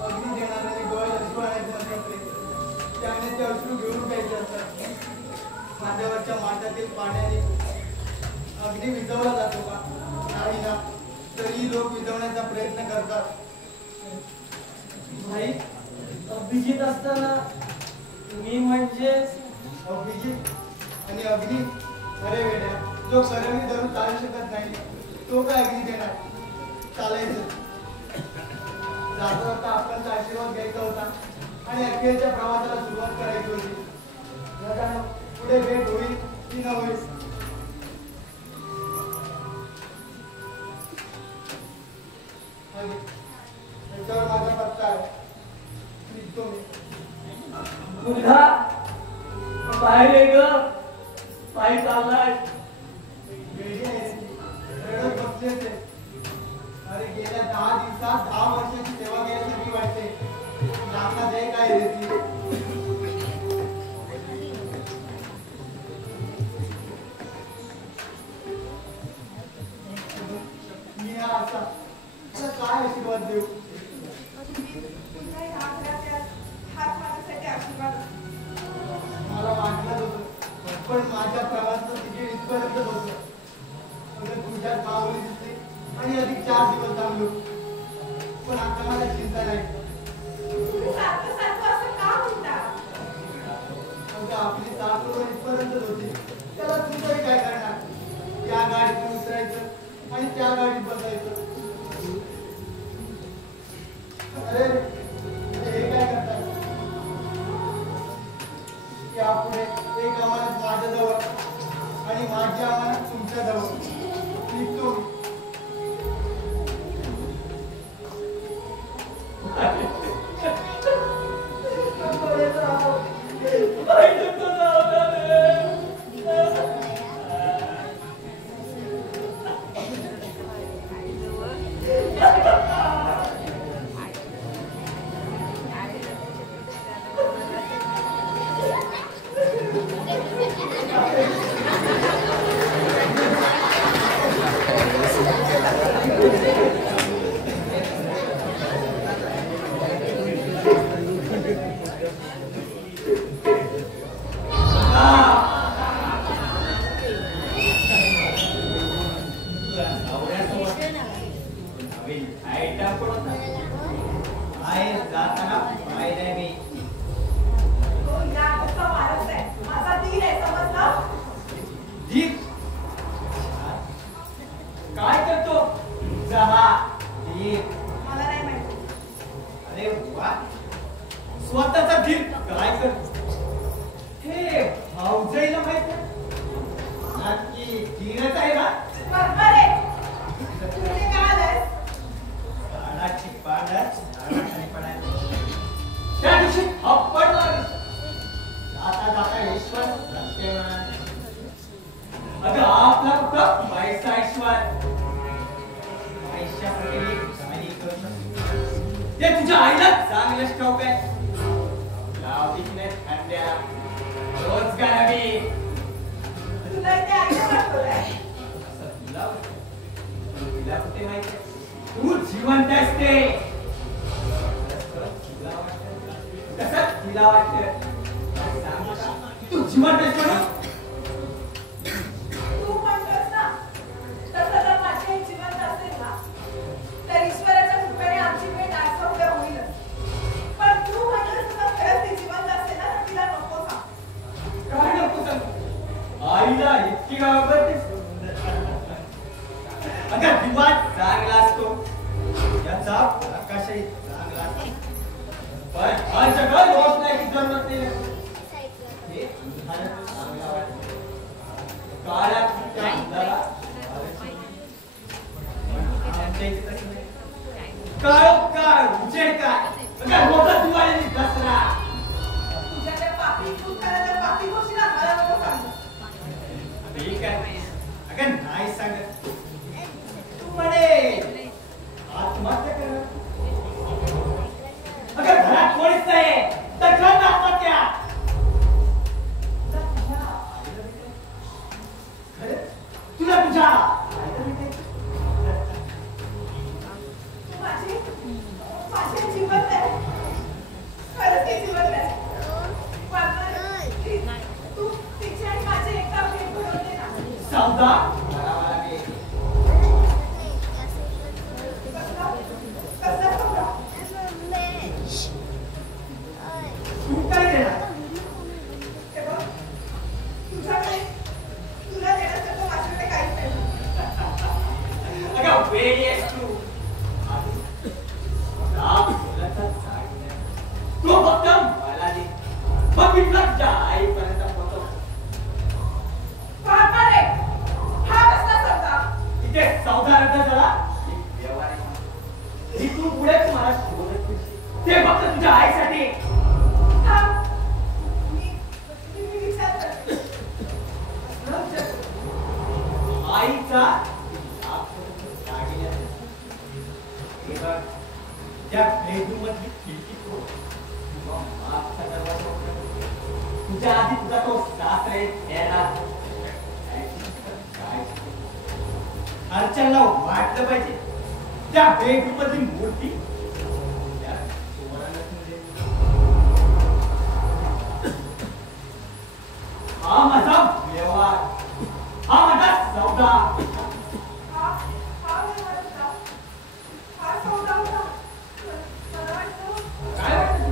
अग्नी देणार आणि डोळे अश्रू आणायचे नसतात. त्याने ते अश्रू घेऊन घ्यायचे असतात. माझ्यावरच्या माठातील पाण्याने अग्नी विझवला जातो का? नाही ना. तरी लोक विझवण्याचा प्रयत्न करतात. भाई अभिजित असताना मी म्हणजे अभिजित आणि अग्नी अरे वेड्या, जो करमी धरून चालू शकत नाही तो काय अग्नी देणार? चालायचं जाता जाता आपल्याचा आशीर्वाद घ्यायचा होता आणि अखेरच्या प्रवासाला सुरुवात करायची होती. पुढे भेट होईल की न होईल. त्याच्यावर माझा पत्ता आहे. निघतो मी. मुलगा बाहेर ये ग. पायी चाललाय. रडत बसले ते. अरे गेल्या 10 दिवसात 10 वर्षाची सेवा केल्यासारखी वाटते. लाखात आहे काय रे ती? मी हा असा तुला काय आशीर्वाद देऊ? तुझ्या ह्या घरात हात माझ्यासाठी आशीर्वाद असतो. मला वाटलं होतं पण माझ्या प्रवासाचं तिकीट इथपर्यंत होतं. अगं तुझ्यात माऊली दिसली आणि अधिक 4 दिवस थांबलो. पण आता मला चिंता नाही. तुम्ही सारखं सारखं असं का म्हणता? अगं आपली सासू इथपर्यंतच होती. त्याला तू तरी काय करणार? त्या गाडीतून उतरायचं आणि त्या गाडीत बसायचं. अरे हे काय करतात? यापुढे एक अमानत माझ्याजवळ आणि माझी अमानत तुमच्याजवळ. निघतो मी. तो या कसा मारत आहे? माझा धीर आहे, समजलं? धीर? काय करतो? जहा धीर. मला नाही माहिती. अरे वा, स्वतःचा धीर काय करतो? हे भाऊजाईला माहित नाही. नक्की धीरच आहे ना? बरोबर आहे. तुझे काय आलंयस? झाडाची पानं झाडाखाली पडायला. त्या दिवशी थप्पड मारली. जाता जाता ईश्वर रस्ते म्हणाले. अगं आपला कुठं पैसा ईश्वर. पैशासाठी काही करू शकतो. ते तुझ्या आईला चांगलंच ठाऊक आहे. लावती की नाही थंड्या रोजगार हवी. तुला इथे आईला पाठवलंय. असं तुला वाटतं? तिला कुठे माहिती आहे? तू जिवंत असते. कसं तिला वाटतं? तू जिवंत असतो ना? तू म्हणतोस ना, तसं जर माझे जिवंत असेल ना, तर ईश्वराच्या कृपेने आमची भेट आज उद्या होईलच. पण तू म्हणतोस तुला खरंच ती जिवंत असेल ना, तर तिला नको सांग. काय नको सांगू? आईला इतकी आवडतेस? अगं दिवा चांगला असतो. याचा प्रकाशही चांगला असतो. पण हा सगळं दोष नाही की जरूरत नाही. हे अंधारात चांगला वाटतं. काळ्या त्या अंधारात आमच्या इथे तसं नाही. काळो काळ उजेड काय? अगं मोठा दिवाळी दसरा. तुझ्या त्या पापी तू त्याला त्या पापी गोष्टीला मला नको सांगू. ठीक आहे. अगं नाही सांगत. तू म्हणे आत्महत्या कर. अगं घरात कोणीच नाही तर कर ना आत्महत्या. तुला तुझ्या सौदा करावा लागेल. कसला सौदा? तू काय देणार? हे बघ, तुझ्याकडे तुला देण्यासारखं माझ्याकडे काहीच नाही. अगं वेळी आहेस तू. तू फक्त मला दे. मग मी तुला जाईपर्यंत पोहोचव. म्हातारे, हा कसला सौदा? इथे सौदा रद्द झाला. एक व्यवहार आहे. इथून पुढे तू मला शोधत फिरशील. ते फक्त तुझ्या आईसाठी. थांब. मी विचार करते. आईचा त्या बेडरूम मधली खिडकी तोड. किंवा मागचा दरवाजा उघड. तुझ्या आधी तुझा तो सासरे येणार. अर्चनला वाटलं पाहिजे त्या बेडरूम मधली मूर्ती त्या सुवर्णरत्न. हा माझा व्यवहार. हा माझा सौदा. हा व्यवहार होता. हा सौदा होता. मला वाटतं काय वाटतं?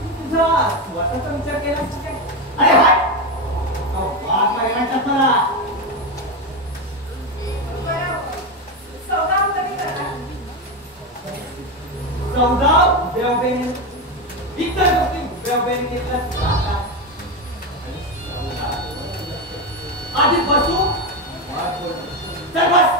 तू तुझा स्वतःचा विचार केला काय? अरे हाय वाट लागण्यात मला. बरं, सौदा कधी करणार? सौदा उभ्या उभ्याने इतर गोष्टी उभ्या उभ्याने घेतल्या जातात. आधी बसू मग बोलू. चल बस.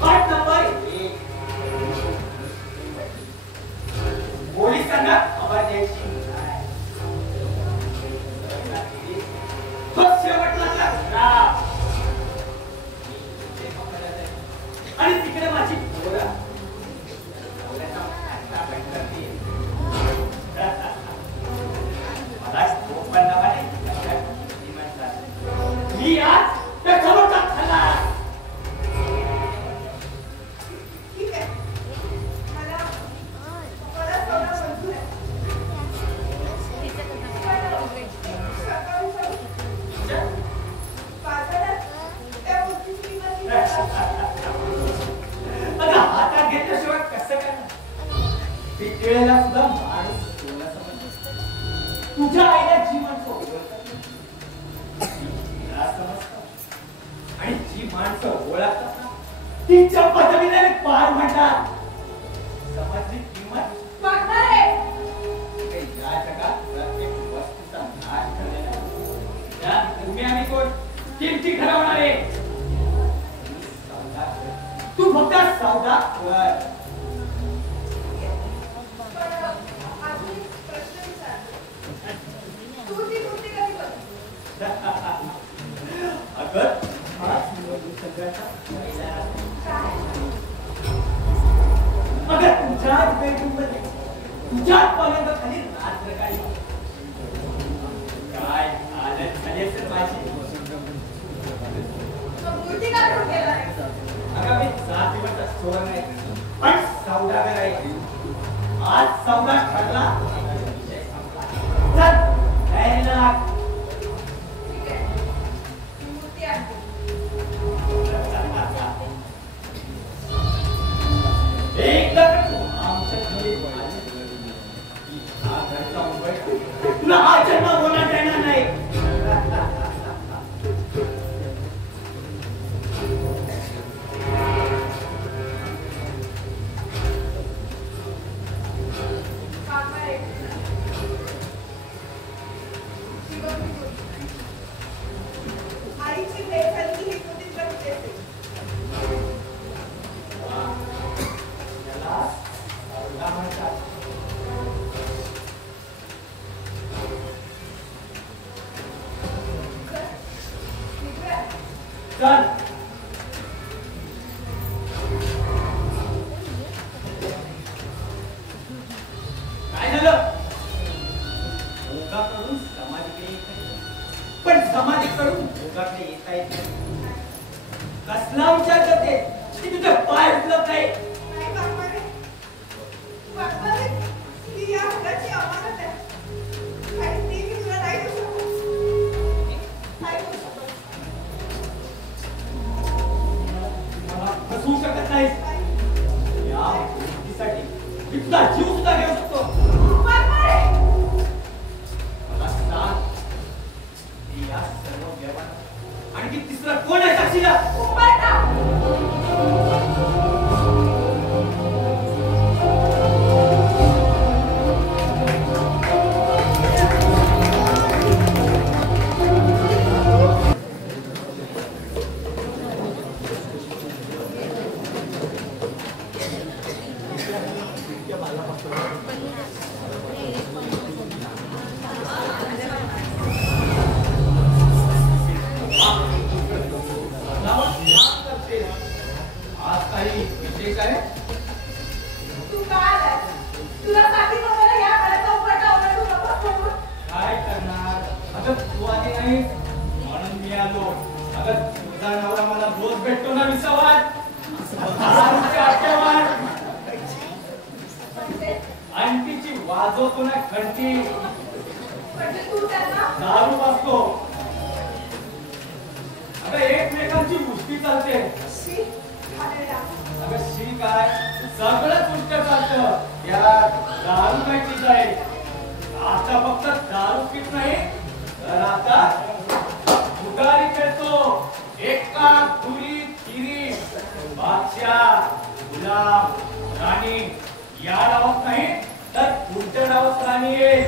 पाठ नंबर 1. पोलिसांना खबर द्यायची नाही. तो शेवटला राग. आणि तिकडे माझी पोरं. मी आज त्या खबरचा खाल्ला. ठीक आहे. मला सौदा मंजूर आहे. सकाळी बाजारात त्या मूर्तीची किंमत किती आहे? आता हातात घेतल्याशिवाय कसं करणार? पितळेला सुद्धा माणूस सोनं समजतो. तुझ्या आईला जी माणसं ओळखतात तिला समजतं. आणि जी माणसं ओळखतात ना तिच्या पदवीला पार म्हणतात. समजली किंमत? म्हातारे, या जगात प्रत्येक वस्तूचा नाश झालेला आहे. त्यात तुम्ही आम्ही कोण किमती ठरवणारे. तू फक्त सौदा कर. पण अजून एक प्रश्न विचारतो. तू ती मूर्ती कधी बनवली? अगर हाच निवडून सगळ्याचा पहिला अगर तुझ्याच बेडरूममध्ये तुझ्याच पलंगाखाली रात्र काढली काय हालत झाली असेल माझी. मग मूर्ती का ठेवून गेला नाही? अगं मी 7 दिवस चोर नाही पण सौदागर आहे. आज सौदा ठरला. चल तयारीला लाग. ठीक आहे. मूर्ती आणते. एकदा तू आमच्या घरी आली की हा घरचा मुंबई तुला हा जन्म होणार देणार नाही. म्हातारे, आईची भेट झाली की ही मूर्ती तुला कुठे असेल? त्याला सौदा म्हणतात. निघूया. चल काय झालं? भोगाकडून समाधीकडे येत नाही. पण समाधीकडून भोगाकडे येता येत नाही. कसला विचार करते की तुझे पाय उचलत नाही? नाही म्हातारे, तू आता वाजवतो ना घंटी, म्हणजे तू त्यांना दारू पाजतो. अगं एकमेकांची मुष्टी चालते. शी घाणेरडा. अगं शी काय, सगळंच उलट चालतं. यात दारू काय चीज आहे. आता फक्त दारू पीत नाही तर आता फुगारी खेळतो. एका खुली तिरी बादशाह, गुलाम, राणी या डावात नाही तर पुढच्या डावात राणी येईल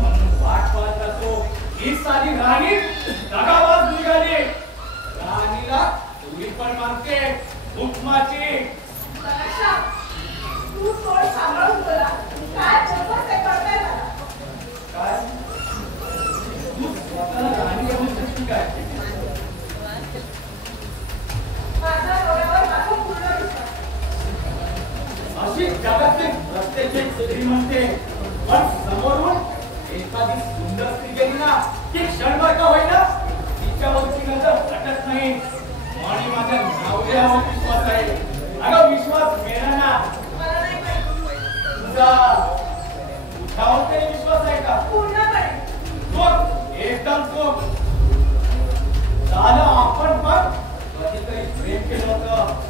म्हणून वाट पाहत असतो. ही साधी राणी दगाबाज निघाली. राणीला तुरी पण मारते हुकमाची. तमाशा. तू तोड सांभाळून बोला. काय बोलतोस ते कळतंय मला. काय तू स्वतःला राणी बनवतेस काय? माझ्या डोळ्यावर माझा पूर्ण विश्वास. अशी जगातली प्रत्येक स्त्री म्हणते, पण समोरून एखादी सुंदर स्त्री गेली ना ती क्षणभर का होईना तिच्यावरची नजर हटत नाही. आणि माझ्या नवऱ्यावर विश्वास आहे. अगं विश्वास मेला ना. मला नाही माहिती. तुझा तुझ्यावर तरी विश्वास आहे का? पूर्णपणे. चूक, एकदम चूक. झालं आपण पण कधीतरी प्रेम केलं होतं.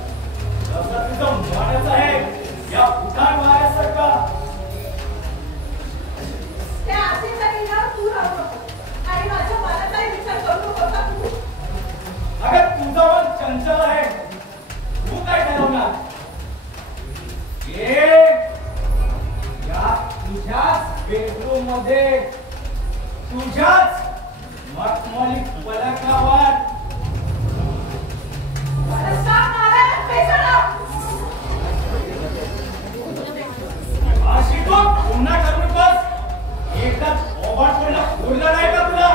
तसं तुझं म्हणच आहे या उठाण वाऱ्यासारखं. त्या आशेच्या किल्ल्यावर तू राहू नको. आणि माझ्या मनाचाही विचार करू नको का तू. अगं तुझं मन चंचल आहे. तू काय ठरवणार? ये या तुझ्याच बेडरूम मध्ये तुझ्याच मखमली पलंगावर मला शाप मारायला पैसा लाव. अशी तू पुन्हा करून बस. एकदाच ओभाट पडला नाही का तुला?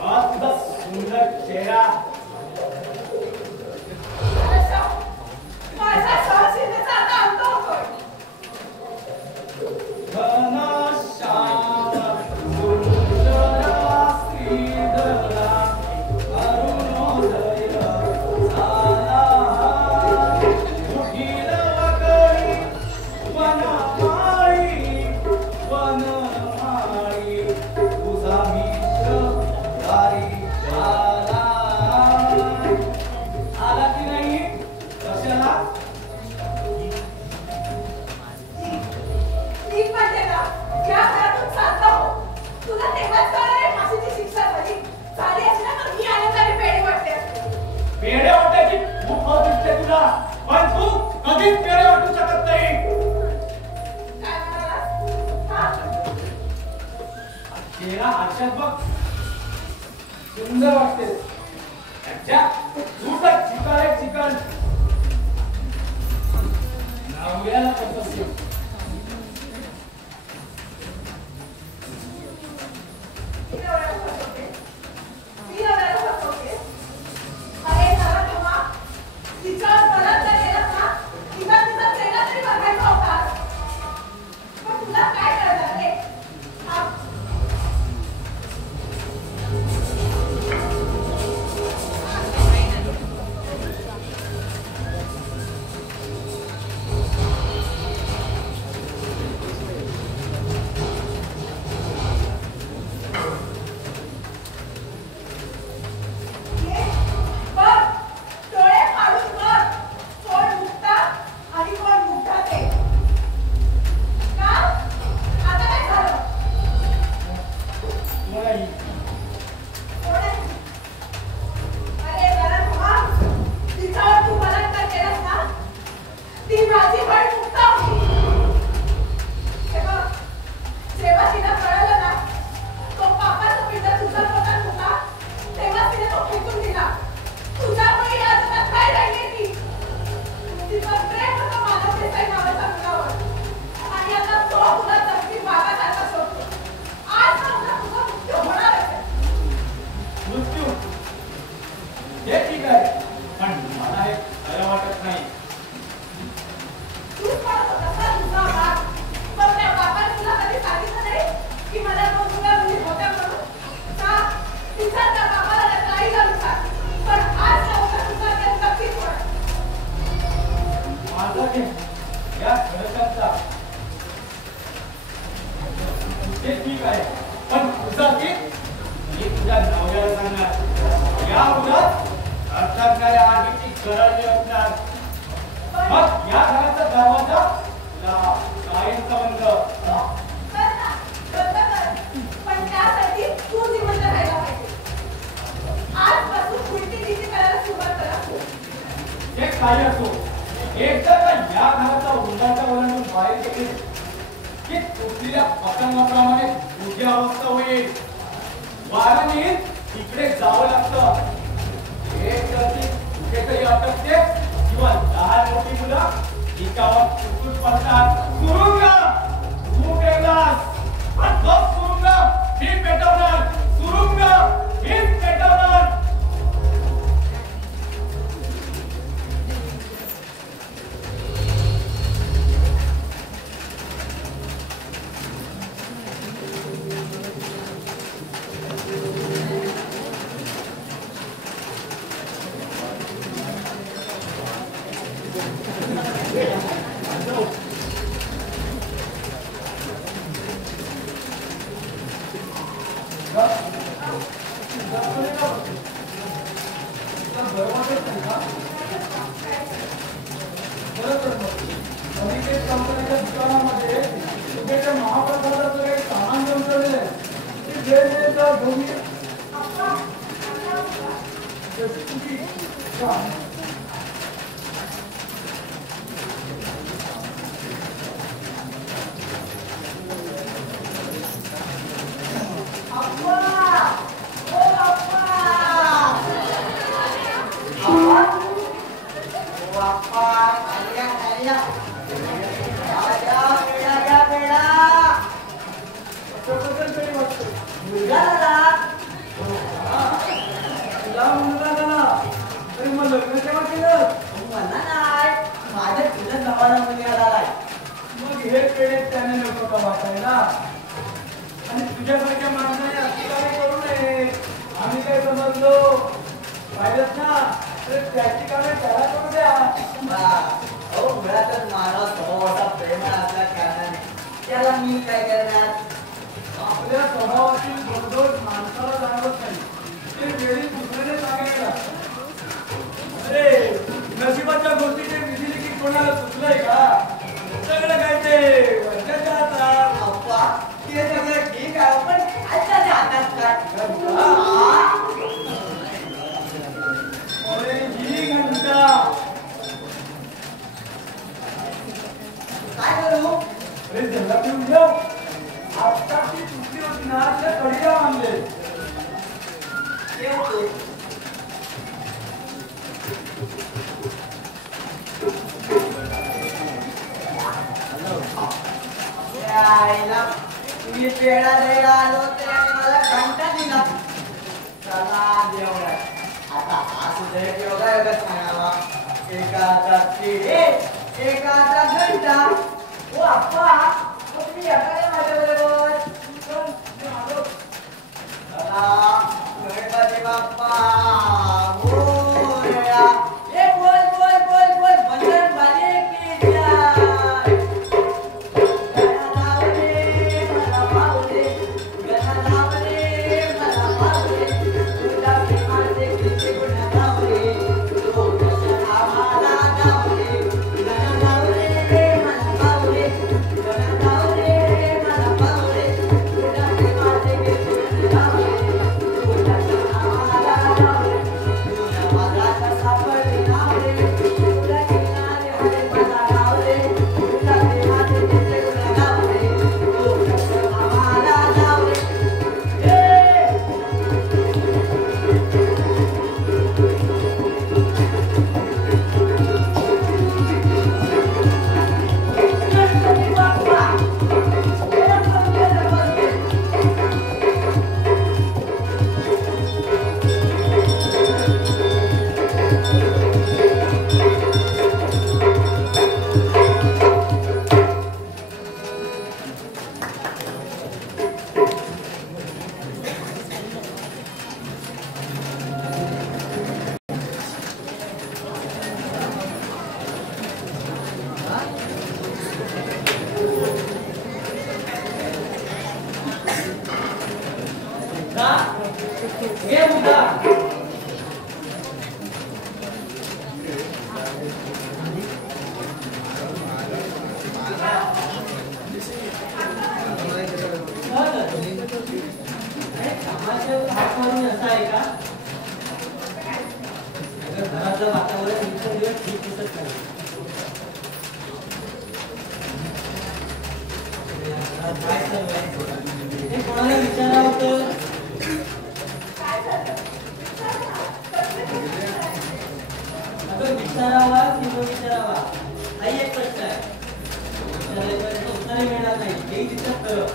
हा तुझा सुंदर चेहरा. मला शाप. माझा सहनशीलतेचा आता अंत होतोय. घनश्याम सुंदरा श्रीधरा अरुणोदय झाला. उठील वगळी वनमाळी वनमाळी तुझा मीश दारी आला. आला की नाही? कशाला? ठीक म्हणते ना. या घरातून चालत हो. तुला तेव्हाच कळलं रे फाशीची शिक्षा झाली. झाली अशी ना तर मी आनंदाने पेढे वाटते असते. पेढे वाटायची खूप हौस दिसते तुला, पण तू कधीच पेढे वाटू शकत नाही. काय म्हणालास? हा? चेहरा आरशात बघ, सुंदर वाटते. अच्छा, तू तर चिकन आहे चिकन. नवऱ्याला कसं मी नवऱ्याला फसवते. मी नवऱ्याला फसवते. अरे जरा तेव्हा तिच्यावर बलात्कार जर केलास ना, तिचा तिचा चेहरा तरी बघायचा होतास. पण तुला काय कळलं रे? हा? ते ठीक आहे, पण तुझं की मी तुझ्या नवऱ्याला सांगणार या उलट अर्थात काय आगीची गरज असणार. मग या घराचा दरवाजा तुला कायमचा बंद. कर ना, बंद कर. पण त्यासाठी तू जिवंत राहायला पाहिजे. आजपासून उलटी नीती करायला सुरुवात करा. हे काय असो, एकदा का या घराचा उंडाच्या ओलांडून बाहेर गेले की तुटलेल्या पतंगाप्रमाणे तुझी अवस्था होईल. वाराने तिकडे जावं लागतं. एक तर ती कुठेतरी अटकते किंवा लहान मोठी मुलं एकावर तुटून पडतात. सुरुंग तू पेटलास, तो सुरुंग मी पेटवणार. सुरुंग मीच पेटवणार. नशिबाच्या गोष्टीचे विधी लिखित कोणाला सुचलंय का? सगळं काय ते वर्षाच्या हातात. अप्पा ते सगळं ठीक आहे, पण आजच्या हातात काय? अरे ही घंटा काय करू? अरे जंगलात येऊन ठेव. आता ती तुटली होती ना, त्या कडीला बांधले. ठेवतो. आईला मी पेढा द्यायला आलो त्याने मला घंटा दिला. चला देवळा आता हा सुद्धा एक योगायोगच म्हणावा. एका हातात पेढे, एका हातात घंटा. ओ अप्पा, तुम्ही एखाद्या माझ्याबरोबर चला गणपती बाप्पा मोरया. ए बोल बोल बोल बोल बंधन बाले की जय. गणना आहे का? घरातलं वातावरण दिवस ठीक दिसत नाही. काय चालू आहे हे कोणाला विचारावं तर अगं विचारावा की न विचारावा हाही एक प्रश्न आहे. विचारायचं उत्तर मिळणार नाही हे तिथं खरं.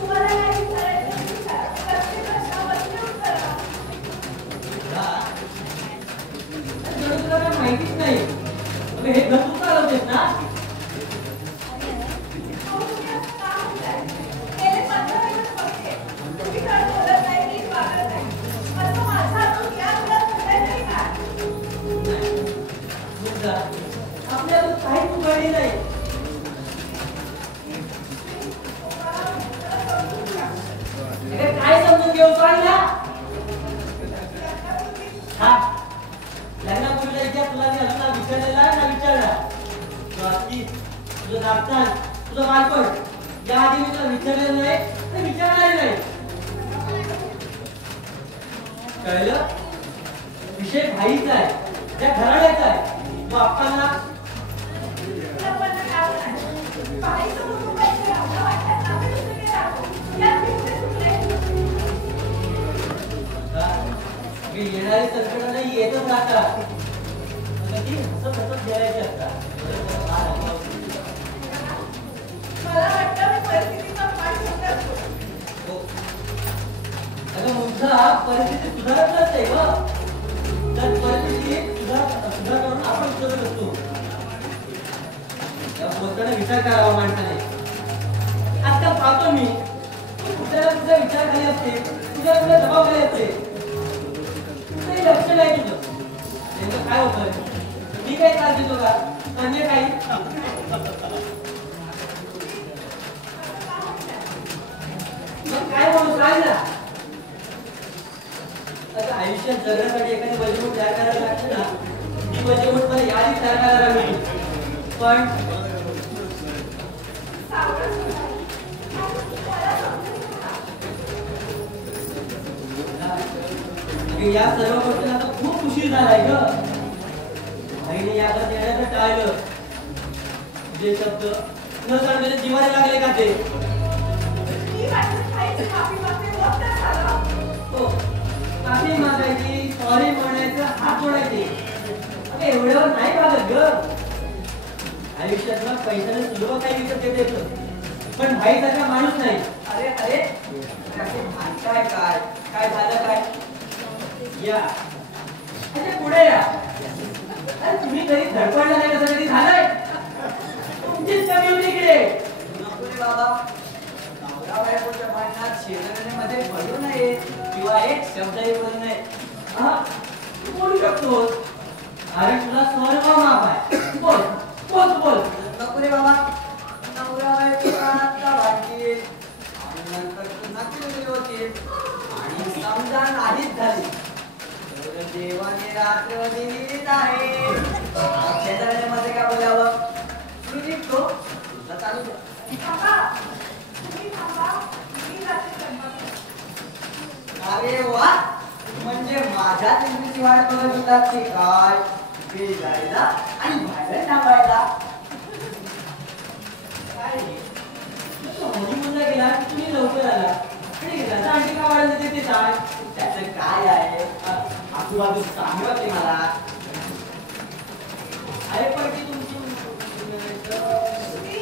तुम्हाला काय विचारायचं विचारा. प्रत्येक प्रश्नावरती उत्तर द्या. जणू तुला काय माहितीच नाही. अगं हे घर तू चालवतेस ना? अहो, तुम्ही असं का म्हणताय? गेले 15 दिवस बघते. तुम्ही धड बोलत नाही, नीट वागत नाही. असं माझं अजून या मुलात घडलंय तरी काय? मुद्दा आपल्याला काहीच उघडली नाही. काय समजून घेऊ सांगा. हा लग्नापूर्वीचा इतिहास तुला मी अजून विचारलेला ना विचारला. तुझं नागतान तुझं बालपण याआधी मी तुला विचारलेलं नाही आणि विचारणार नाही. कळलं? विषय भाईचा आहे त्या घराण्याचा आहे. तो आपल्याला लोकांना काय म्हणायचं? बाईचं कुटुंब इथे राहतं, वाटल्यास आम्ही दुसरीकडे राहतो. यात भिडते सुटले. मी येणारी संकट नाही येतच राहतात. ती हसत हसत द्यायची असतात. मला वाटतं मी परिस्थितीचा पाठ घेऊन असतो. अगं मुद्दा परिस्थिती सुधारत नसते ग. तर परिस्थिती सुधारून आपण सुधारत असतो. या बोलताना विचार करावा माणसाने. आजकाल पाहतो मी तू कुठल्या कुठल्या विचार खाली असते कुठल्या कुठल्या दबाव खाली असते. काही लक्ष नाही तुझं. नेमकं काय होतंय? मी काही त्रास देतो का? अन्य काही मग काय बोलू सांग ना. आता आयुष्यात जगण्यासाठी एखादी वजमूट तयार करायला लागते ना. ती वजमूट मला यादी तयार करायला लागली. पण सावरच होता. मला समजून घ्या. या सर्व गोष्टींना आता खूप उशीर झालाय ग. आईने याकडे येण्याचं टाळलं. जे शब्द न सांगण्याचे जीवाला लागले का ते. मी वाटलं खायची माफी मागते, मोठं झालं. हो माफी मागायची सॉरी म्हणायचं हात जोडायचे. अगं एवढ्यावर नाही भागत ग. आयुष्यातला पैशाने सुलभ काही विकत घेता येतं पण भाईसारखा माणूस नाही. अरे अरे त्याचे भांडताय काय काय झालं काय या अरे पुढे या. अरे तुम्ही कधी धडपडलं नाही कसं कधी झालंय. तुमचीच कमी होती इकडे. नको रे बाबा नवरा बायकोच्या भांडणात शेजाऱ्यांमध्ये पडू नये किंवा एक शब्दही बोलू नये. हा तू बोलू शकतोस. अरे तुला स्वर्ग माफ आहे. बोल बोल बोल. नको रे बाबा नवरा बायको आता भांडतील आणि नंतर पुन्हा केली होती आणि समजा नाहीच झाली तर देवाने रात्र दिलीच आहे. शेजाऱ्यांमध्ये काय बोलावं मी निघतो तुला चालू द्या. काका, तुम्ही थांबा. मी जाते स्वयंपाक. अरे वा म्हणजे माझ्या तिची वाट बघत होतात की काय ते जायला आणि बाहेर थांबायला. काय रे? तू हनीमूनला गेला की तुम्ही लवकर आला. आणि घराचा आणखी का वाढत ते काय? त्याचं काय आहे आजूबाजू चांगली वाटते मला. अरे पण ती तुमची तुम्ही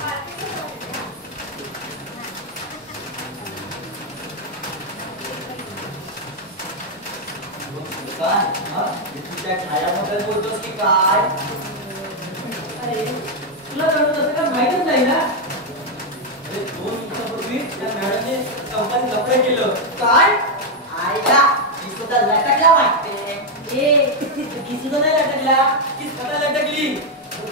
मार्केटला जाऊ. काय तुझ्या छायाबद्दल बोलतोस की काय. अरे तुला कळत असं का माहितच नाही ना. अरे 2 दिवसापूर्वी त्या मॅडमने कंपनी लफडं केलं. काय आईला मी सुद्धा लटकला वाटते. ए ती सुद्धा नाही लटकला. ती स्वतः लटकली.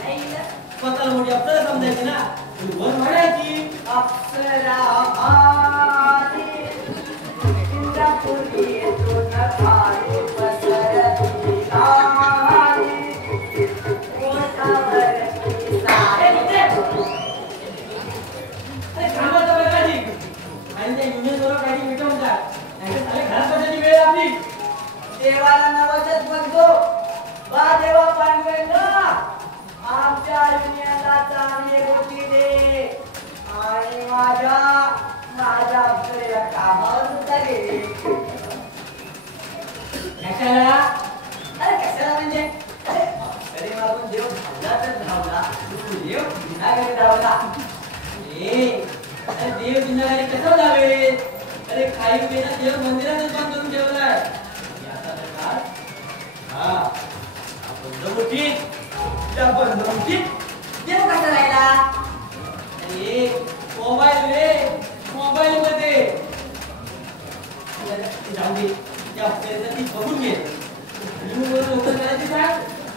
आईला स्वतःला मोठी अप्सरा समजायची ना. तू वर म्हणायची अप्सरा भारी इंद्रापुरी येथून भारी पसरती धारी ओठावरची साडी बोटी दे आणि माझ्या आपल्याला कामावर सुद्धा गेले. कशाला? अरे कशाला म्हणजे अरे मागून देव धावला तर धावला, देव बिनाघरी धावला. अरे देव बिनाघरी कसं धावेल? अरे काही वेळा देव मंदिरातच बंद करून ठेवलाय. याचा प्रकार हा बंदमुठीत, त्या बंदुकीत देव कसा राहिला? अरे मोबाईल रे, मोबाईल मध्ये जाऊ दे. त्या आपल्याला ती बघून घे. लोक करायची सांग.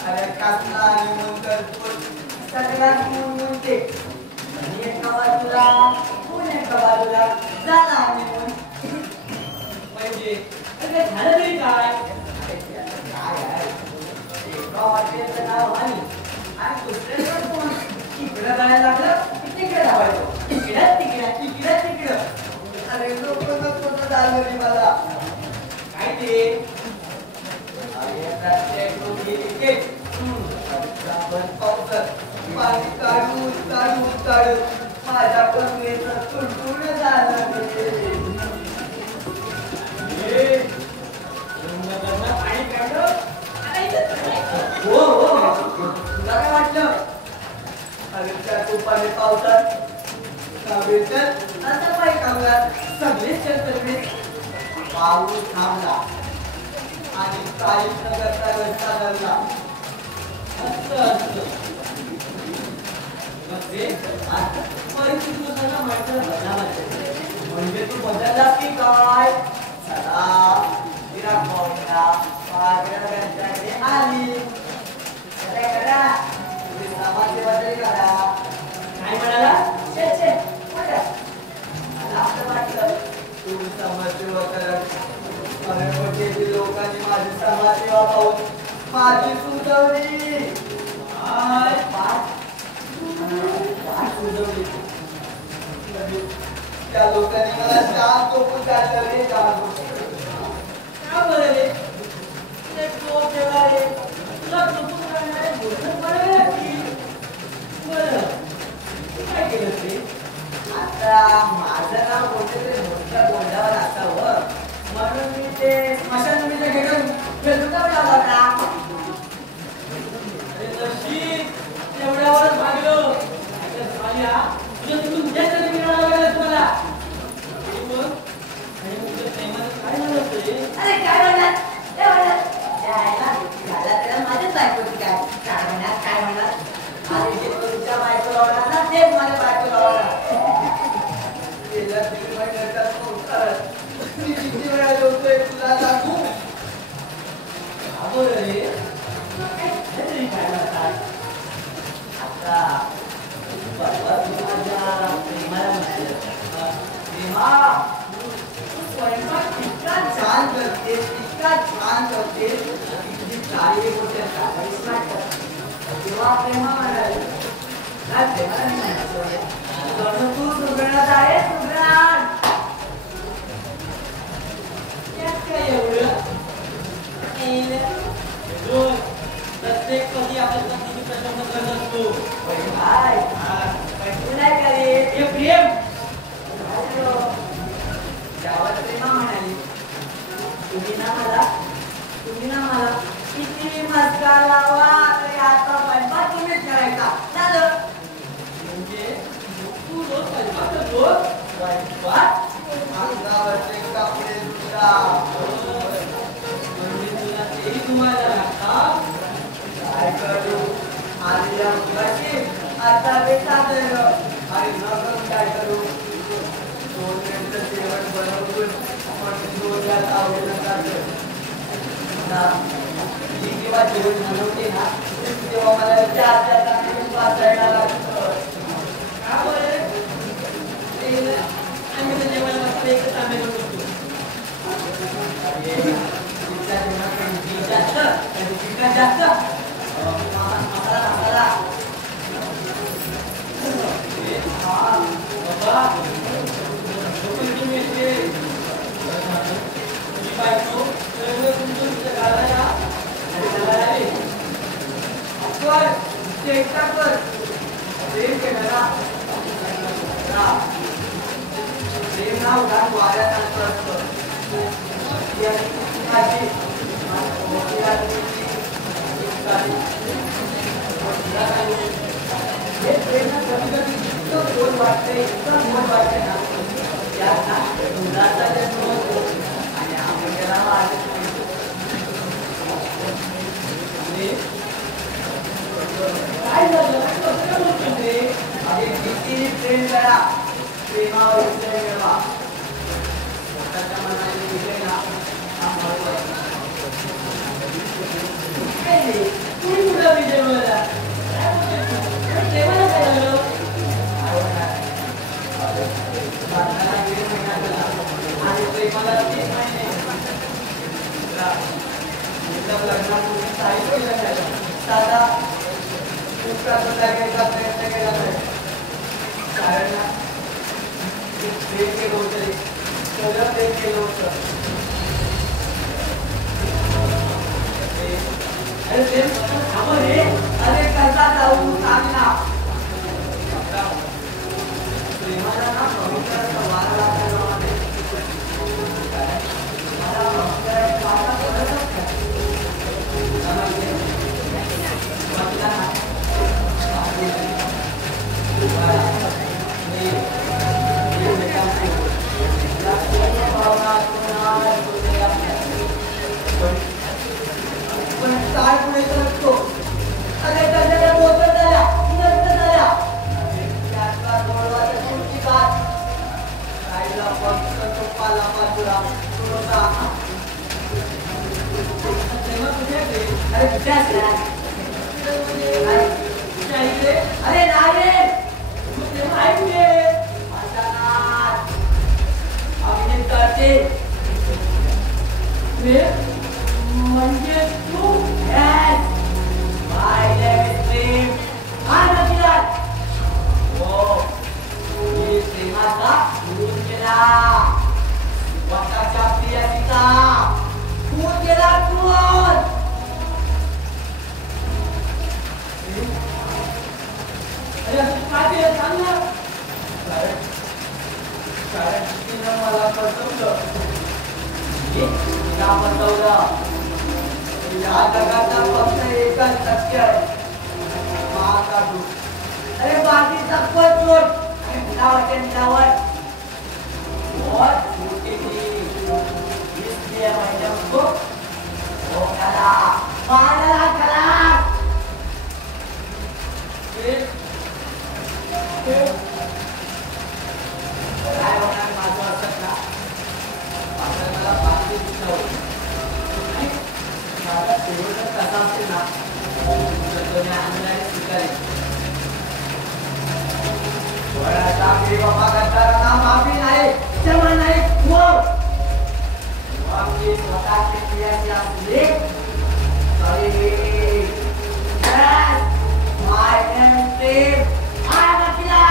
अरे कसला आणि म्हणतात सगळ्यात म्हणते एका बाजूला कोण एका बाजूला झाला आणि म्हणजे अरे झालं तरी काय? काय आहे एका वाटेचं नाव आणि दुसऱ्याचं कोण इकडं जायला लागलं की तिकडे धावायचं, तिकडं. अरे लोक नको झालं रे मला. काय ते? अरे प्रत्येक गोष्टी एक पाणी काढून माझ्या कमरेचं तुटून झालं. पाणी काढलं? हो तुला काय वाटलं? अरे त्या तुपाने पावसात काबेतात आता पाय कामगार सगळेच सगळे पाऊस थांबला आणि काहीच न करता रस्ता धरला. परिस्थिती सगळं माणसाला बदलावं. म्हणजे तू बदललास की काय? चला गिराक पाहुणा पागराकडे आली. करा तुम्ही समाजसेवा तरी करा. काय म्हणाला? छे मला असं वाटलं तुम्ही समाजसेवा करत. अरे पण लोकांनी माझी समाजसेवा पाहून माझी सुचवली. त्या लोकांनी मला शांत झोपून काढलं रे. का बरं रे? तुला टोप ठेवला रे. तुला टोपून काढणारे बोलणं बरं की? बरं. तू काय केलं रे? आता माझं नाव कोणत्या मोठ्या बोर्डावर असावं म्हणून मी ते स्मशानभूमीला घेऊन फेसबुकवर लावला होता. अरे नशीब तेवढ्यावरच भागलो. तुझ्या तिथून जास्त मिळाला लागला तुम्हाला. आणि मग तुझ्या प्रेमाचं काय झालं होतं रे? अरे काय म्हणणार? त्याला माझ्याच बायकोची काय म्हणणार? अरे जे तुमच्या बायको लावणार ना तेच माझ्या बायको लावणार. मी किती वेळा जेवतोय तुला सांगू? बरं रे. तरी काय म्हणतात? आता परवा तू माझ्या प्रेमाला म्हणाल, प्रेमा तू स्वयंपाक इतका छान करतेस, इतकी चाळी गोष्टी काहीच वाटत. तेव्हा प्रेमा म्हणाल, काय प्रेमाला नाही म्हणायचं, तू सुगरणात आहे सुगरण. त्यात काय एवढं? प्रत्येक पती आपल्या पत्नीची प्रशंसा करत असतो. काय तू नाही करेल हे प्रेम. त्यावर प्रेमा म्हणाली, तुम्ही ना मला किती मस्का लावा तरी आता स्वयंपाक तुम्हीच करायचा. झालं म्हणजे तू रोज स्वयंपाक करतोस? स्वयंपाक अंगावरचे कपडे धुता. म्हणजे तुला तेही तुम्हाला लागतात. काय करू आलेल्या मुलाची आता बेसादर आणि न करून काय करू. 2 मिनिटं जेवण बनवून आपण 2 तास आवडलं जातं. मी जेव्हा जेवण बनवते ना तेव्हा मला 4 तास वाचायला लागतं. का बरं? आम्ही तर जेवायला बसले एकच आम्ही करतो. तुमच्या जेवणाकडे जास्त आणि चिकन जास्त मसाला बाबा तुम्ही येते तुझी बायको तुमच्या गावाला आणि त्याला कर. वाटते इतकं गोड वाटते ना त्यात ना मुलाचा जन्म होतो आणि आम्ही त्याला वाटत काय झालं कसं काय बोलतो रे अरे किती प्रेम करा प्रेमावर विजय मिळवा स्वतःच्या मनाने विजय ना हा महत्वाचा काय रे कुणी कुठला विजय मिळाला काय बोलतोय प्रेमाला काय झालं लग्नाला 1.5 महिना झाला आणि प्रेमाला 3 महिने लग्नापूर्वी काहीच केलं नाही साधा उपकाराचा करायचा प्रयत्न केला नाही कारण ना प्रेम केलं होतं सगळं प्रेम केलं होतं अरे प्रेम थांब रे अरे कसा जाऊ सांग ना प्रेमाला ना पवित्र वारा लागला मला पवित्र वारा पडतच पण काय पुढे करतो अरे कशाला बोलत झाल्या नष्ट झाल्या त्यातला गोडवाच्या पुढची बात काहीला फक्त तो पाला बाजूला थोडासा अरे कुठे असला अरे नाही रे अभिनेत करते म्हणजे तू प्रेमाचा खून केला स्वतःच्या प्रियसीचा खून केला खून अरे असं काय केलं सांग ना कारण तिनं मला फसवलं तिला फसवलं या जगाचा फक्त एकच सत्य आहे महाकाटू अरे बाकीचा पचोट आणि मिलावट बहुत छोटी थी इसलिए मैंने उसको वो करा मारा करा काय होणार माझं असत ना आता मला बाकी दिसलं माझा शेवटच कसा असेल ना तर मी आनंदाने स्वीकारेन बाबा करताना माफी नाही क्षमा नाही आपली स्वतःची क्रियाची असली तरी my name is Prem I am a killer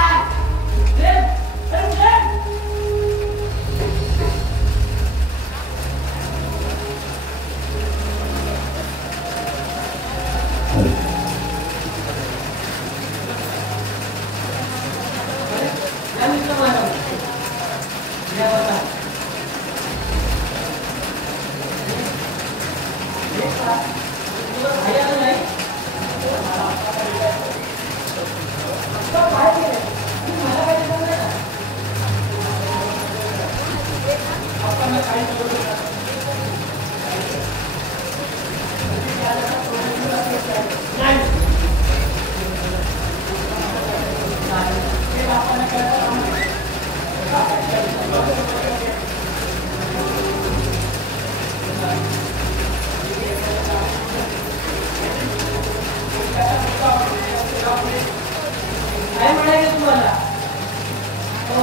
काय म्हणायचं तुम्हाला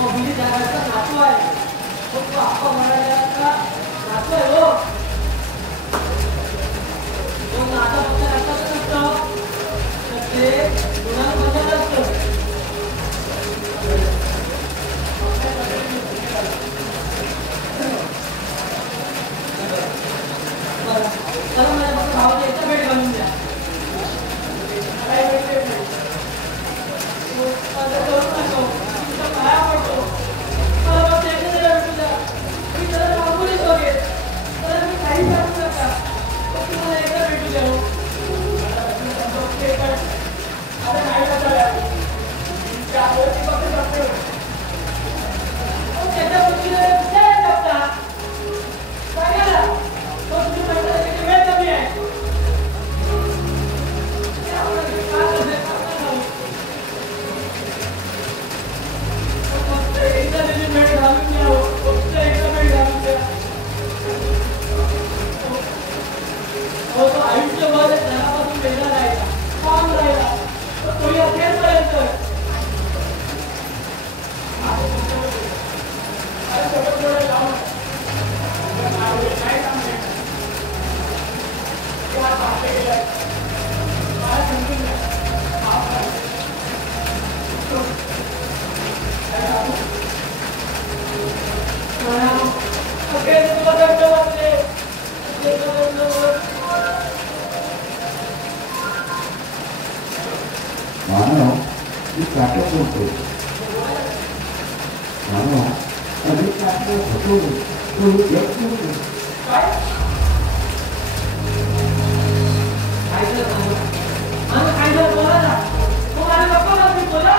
बिली जगाचा नातू आहे तो आप्पा म्हणायचा नातू आहे हो तो नाता फक्त रक्ताचं नसतं तर ते गुणाला बदललं असतं चला माझ्या फक्त भावाला एकदा भेट घालून द्या काय भेट नाही आता त्याच्या पत्नीला विचारायला शकता. सांगायला तो तुम्ही म्हणता त्याची वेळ कमी आहे. फक्त एकदा त्याची वेळ घालून द्यावं. फक्त एकदा वेळ घालून द्या. तो आयुष्यभर घरापासून वेगळा राहिला, काम राहिला, तर तोही अखेरपर्यंत मानव मी काट्या बोलतो. मानव अरे काट्या होतो तो व्यक्त होतो. काय झालं मला काय झालं बोला ना. तो माझ्या बाप्पाला मी बोला.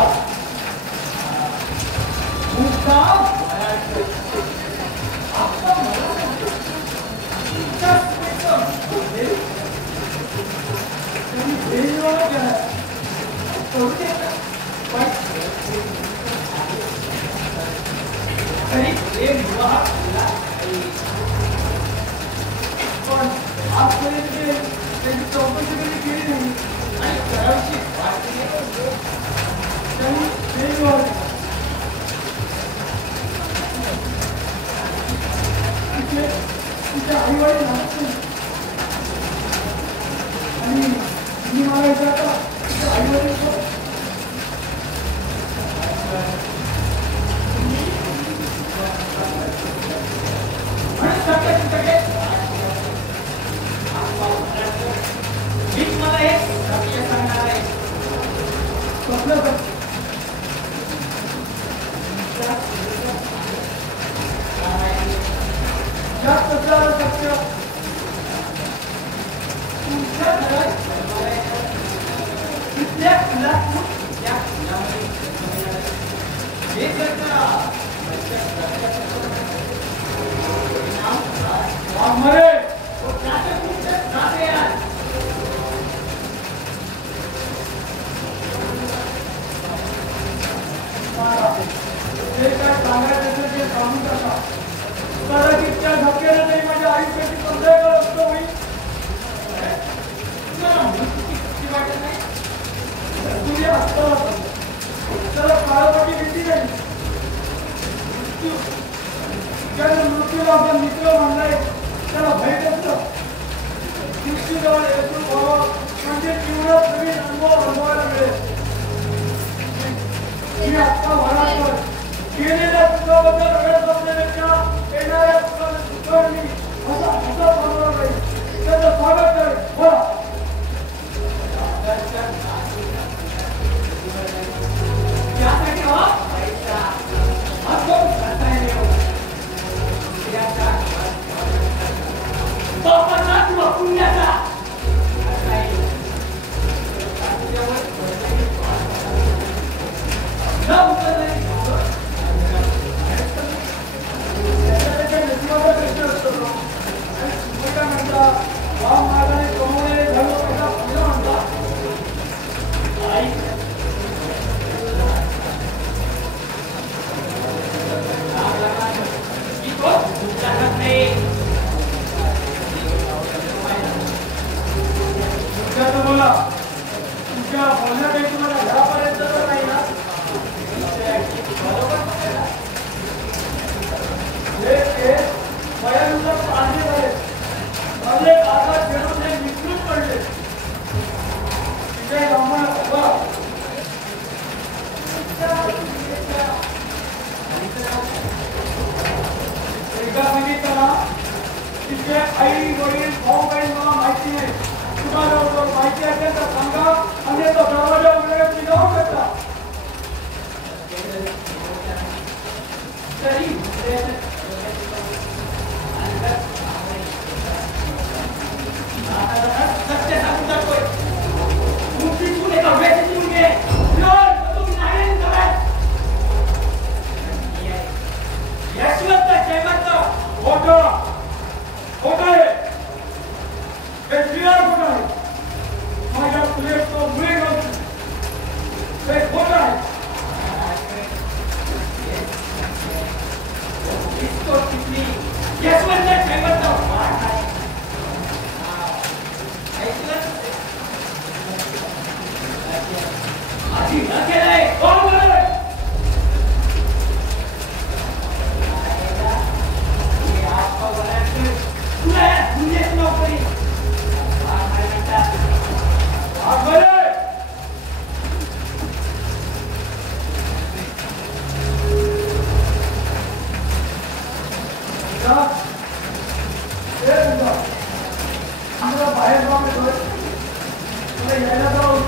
बोला मुद्दाम आता मला तुमच्या सुनेचं बोलले तुम्ही वेळेवर गेला करू देता पण तरी प्रेम विवाह केला पण आजपर्यंत त्यांची चौकशी कधी केली नाही आणि करायची वाटली त्यांनी वेळेवर तिचे आई वडील नसतील आणि मी मला विचारता तिचे आई वडील मला एक सत्य सांगणार आहे सत्य तुमच्या घरात तिथल्या फुलातून त्या फुलामध्ये हे जर का वाघमारे तो जाते तुमच्या जाते यार ते काय सांगायचं ते सांगून टाका कदाचित त्या धक्क्याने नाही माझ्या आयुष्याची संदेह असतो होईल तुम्हाला मृत्यूची वाटत नाही तुम्ही असता त्याला काळोखाची भीती नाही मृत्यू ज्याला मृत्यूला आपण मित्र म्हणलाय त्याला भय असतं मृत्यूजवळ येऊन व्हावं म्हणजे जीवनात नवीन अनुभव अनुभवायला मिळेल मी आत्ता म्हणाल केलेल्या चुकाबद्दल वेळ बसण्यापेक्षा येणाऱ्या चुकाने सुधारणी असा बनवणार नाही त्याचं स्वागत करेल बोला त्यासाठी बापाचा किंवा पुण्याचा बोला तुमच्या बोलण्यापैकी मला घरापर्यंत तर नाही ना वयानुसार पाळणे झाले माझे आधार खेळून हे विकृत पडले तिथे एकदा सांगितलं ना तिथे आई वडील भाऊ बहीण मला माहिती नाही तुम्हाला माहिती असेल तर सांगा आणि तो दरवाजा उघडून निघावू शकता तरी सत्य सांगून जातोय तुमची एका व्यक्तीतून घे तुम्ही नाही करत यशवंत जयवंत खोटं खोटं आहे हे क्लिअर खोटं आहे माझ्या प्लेट तो मुळे नव्हती हे खोटं आहे यशवंत जयवंत आधी न केलंय कोण बोलतोय तुला दुनियेत नोकरी बाहेर जाऊन यायला जाऊ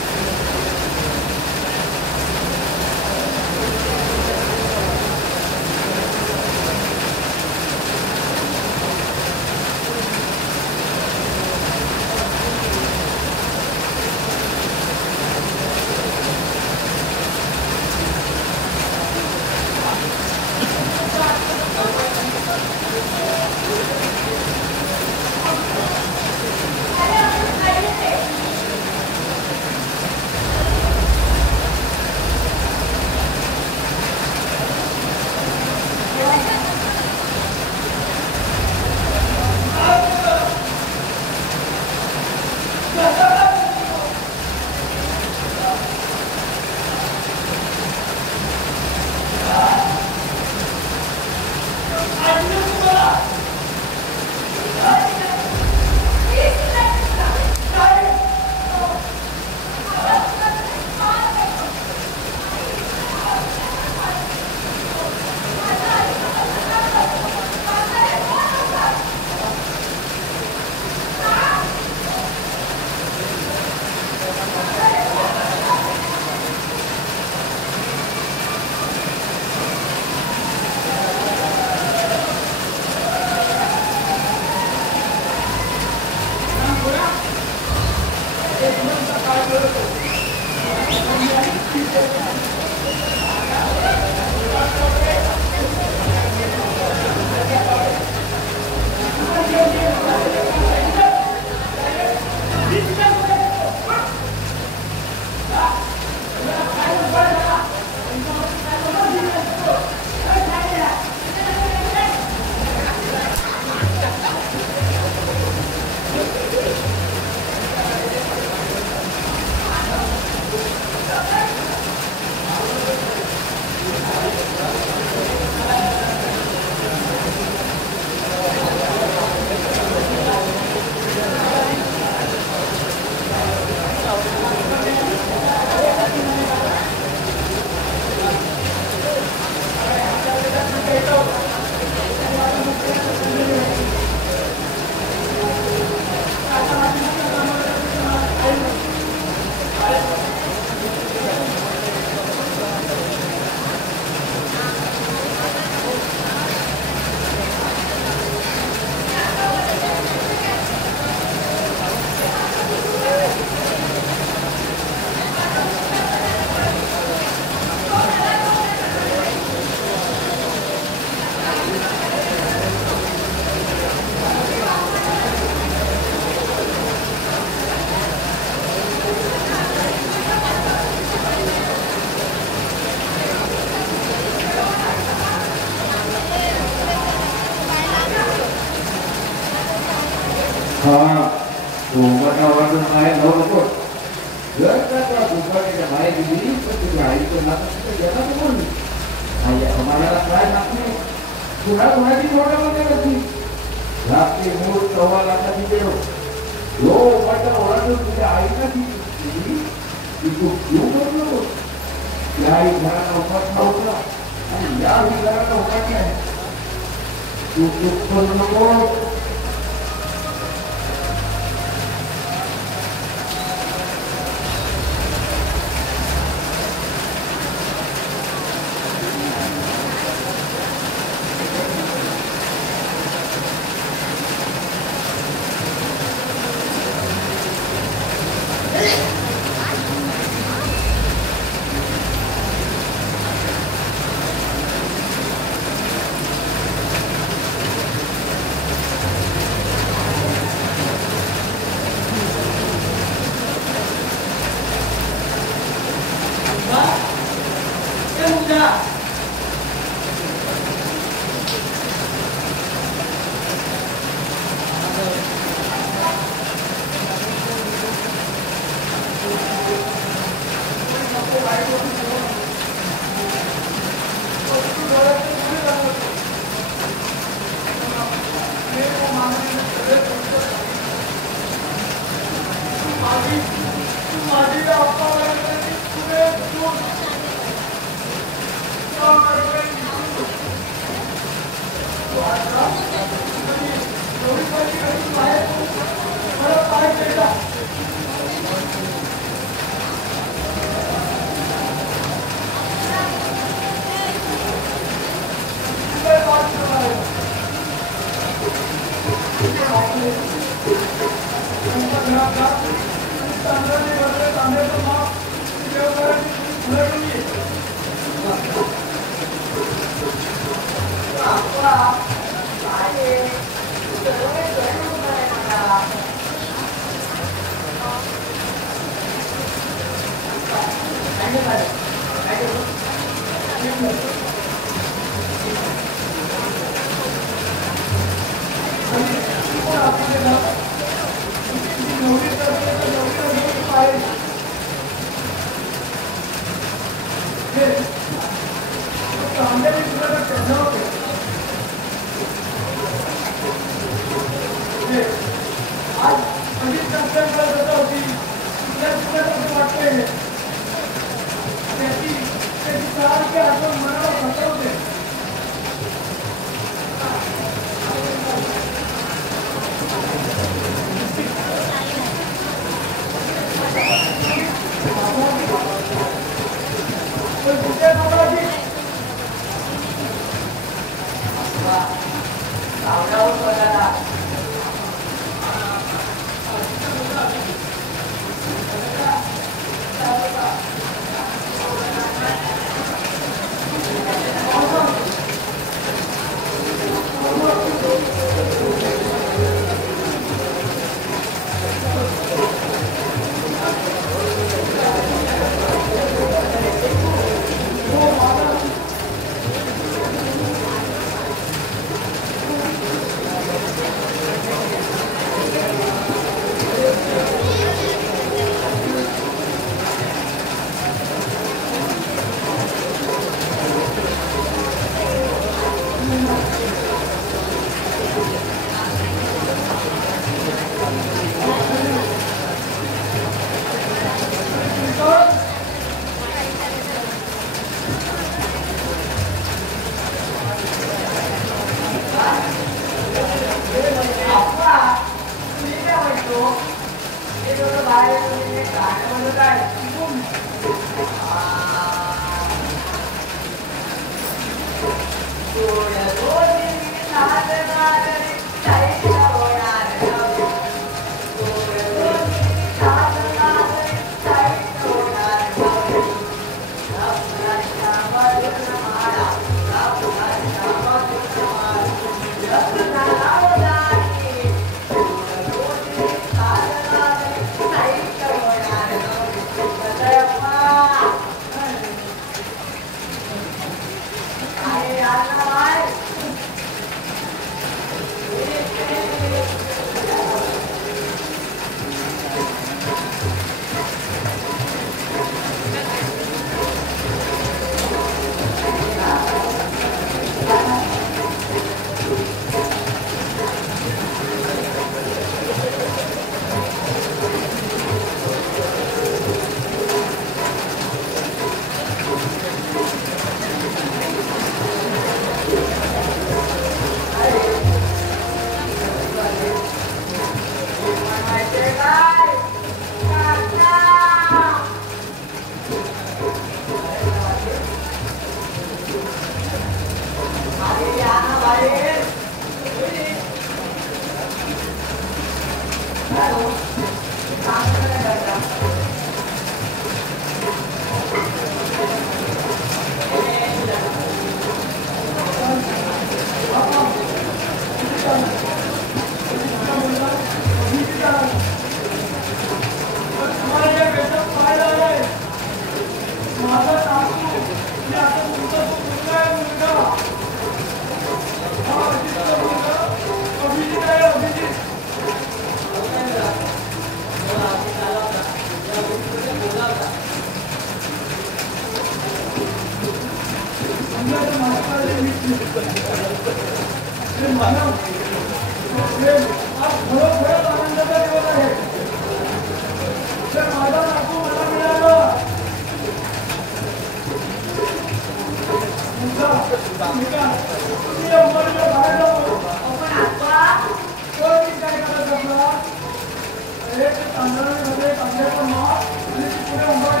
तांदळामध्ये कांद्याचा माल आणि पुढे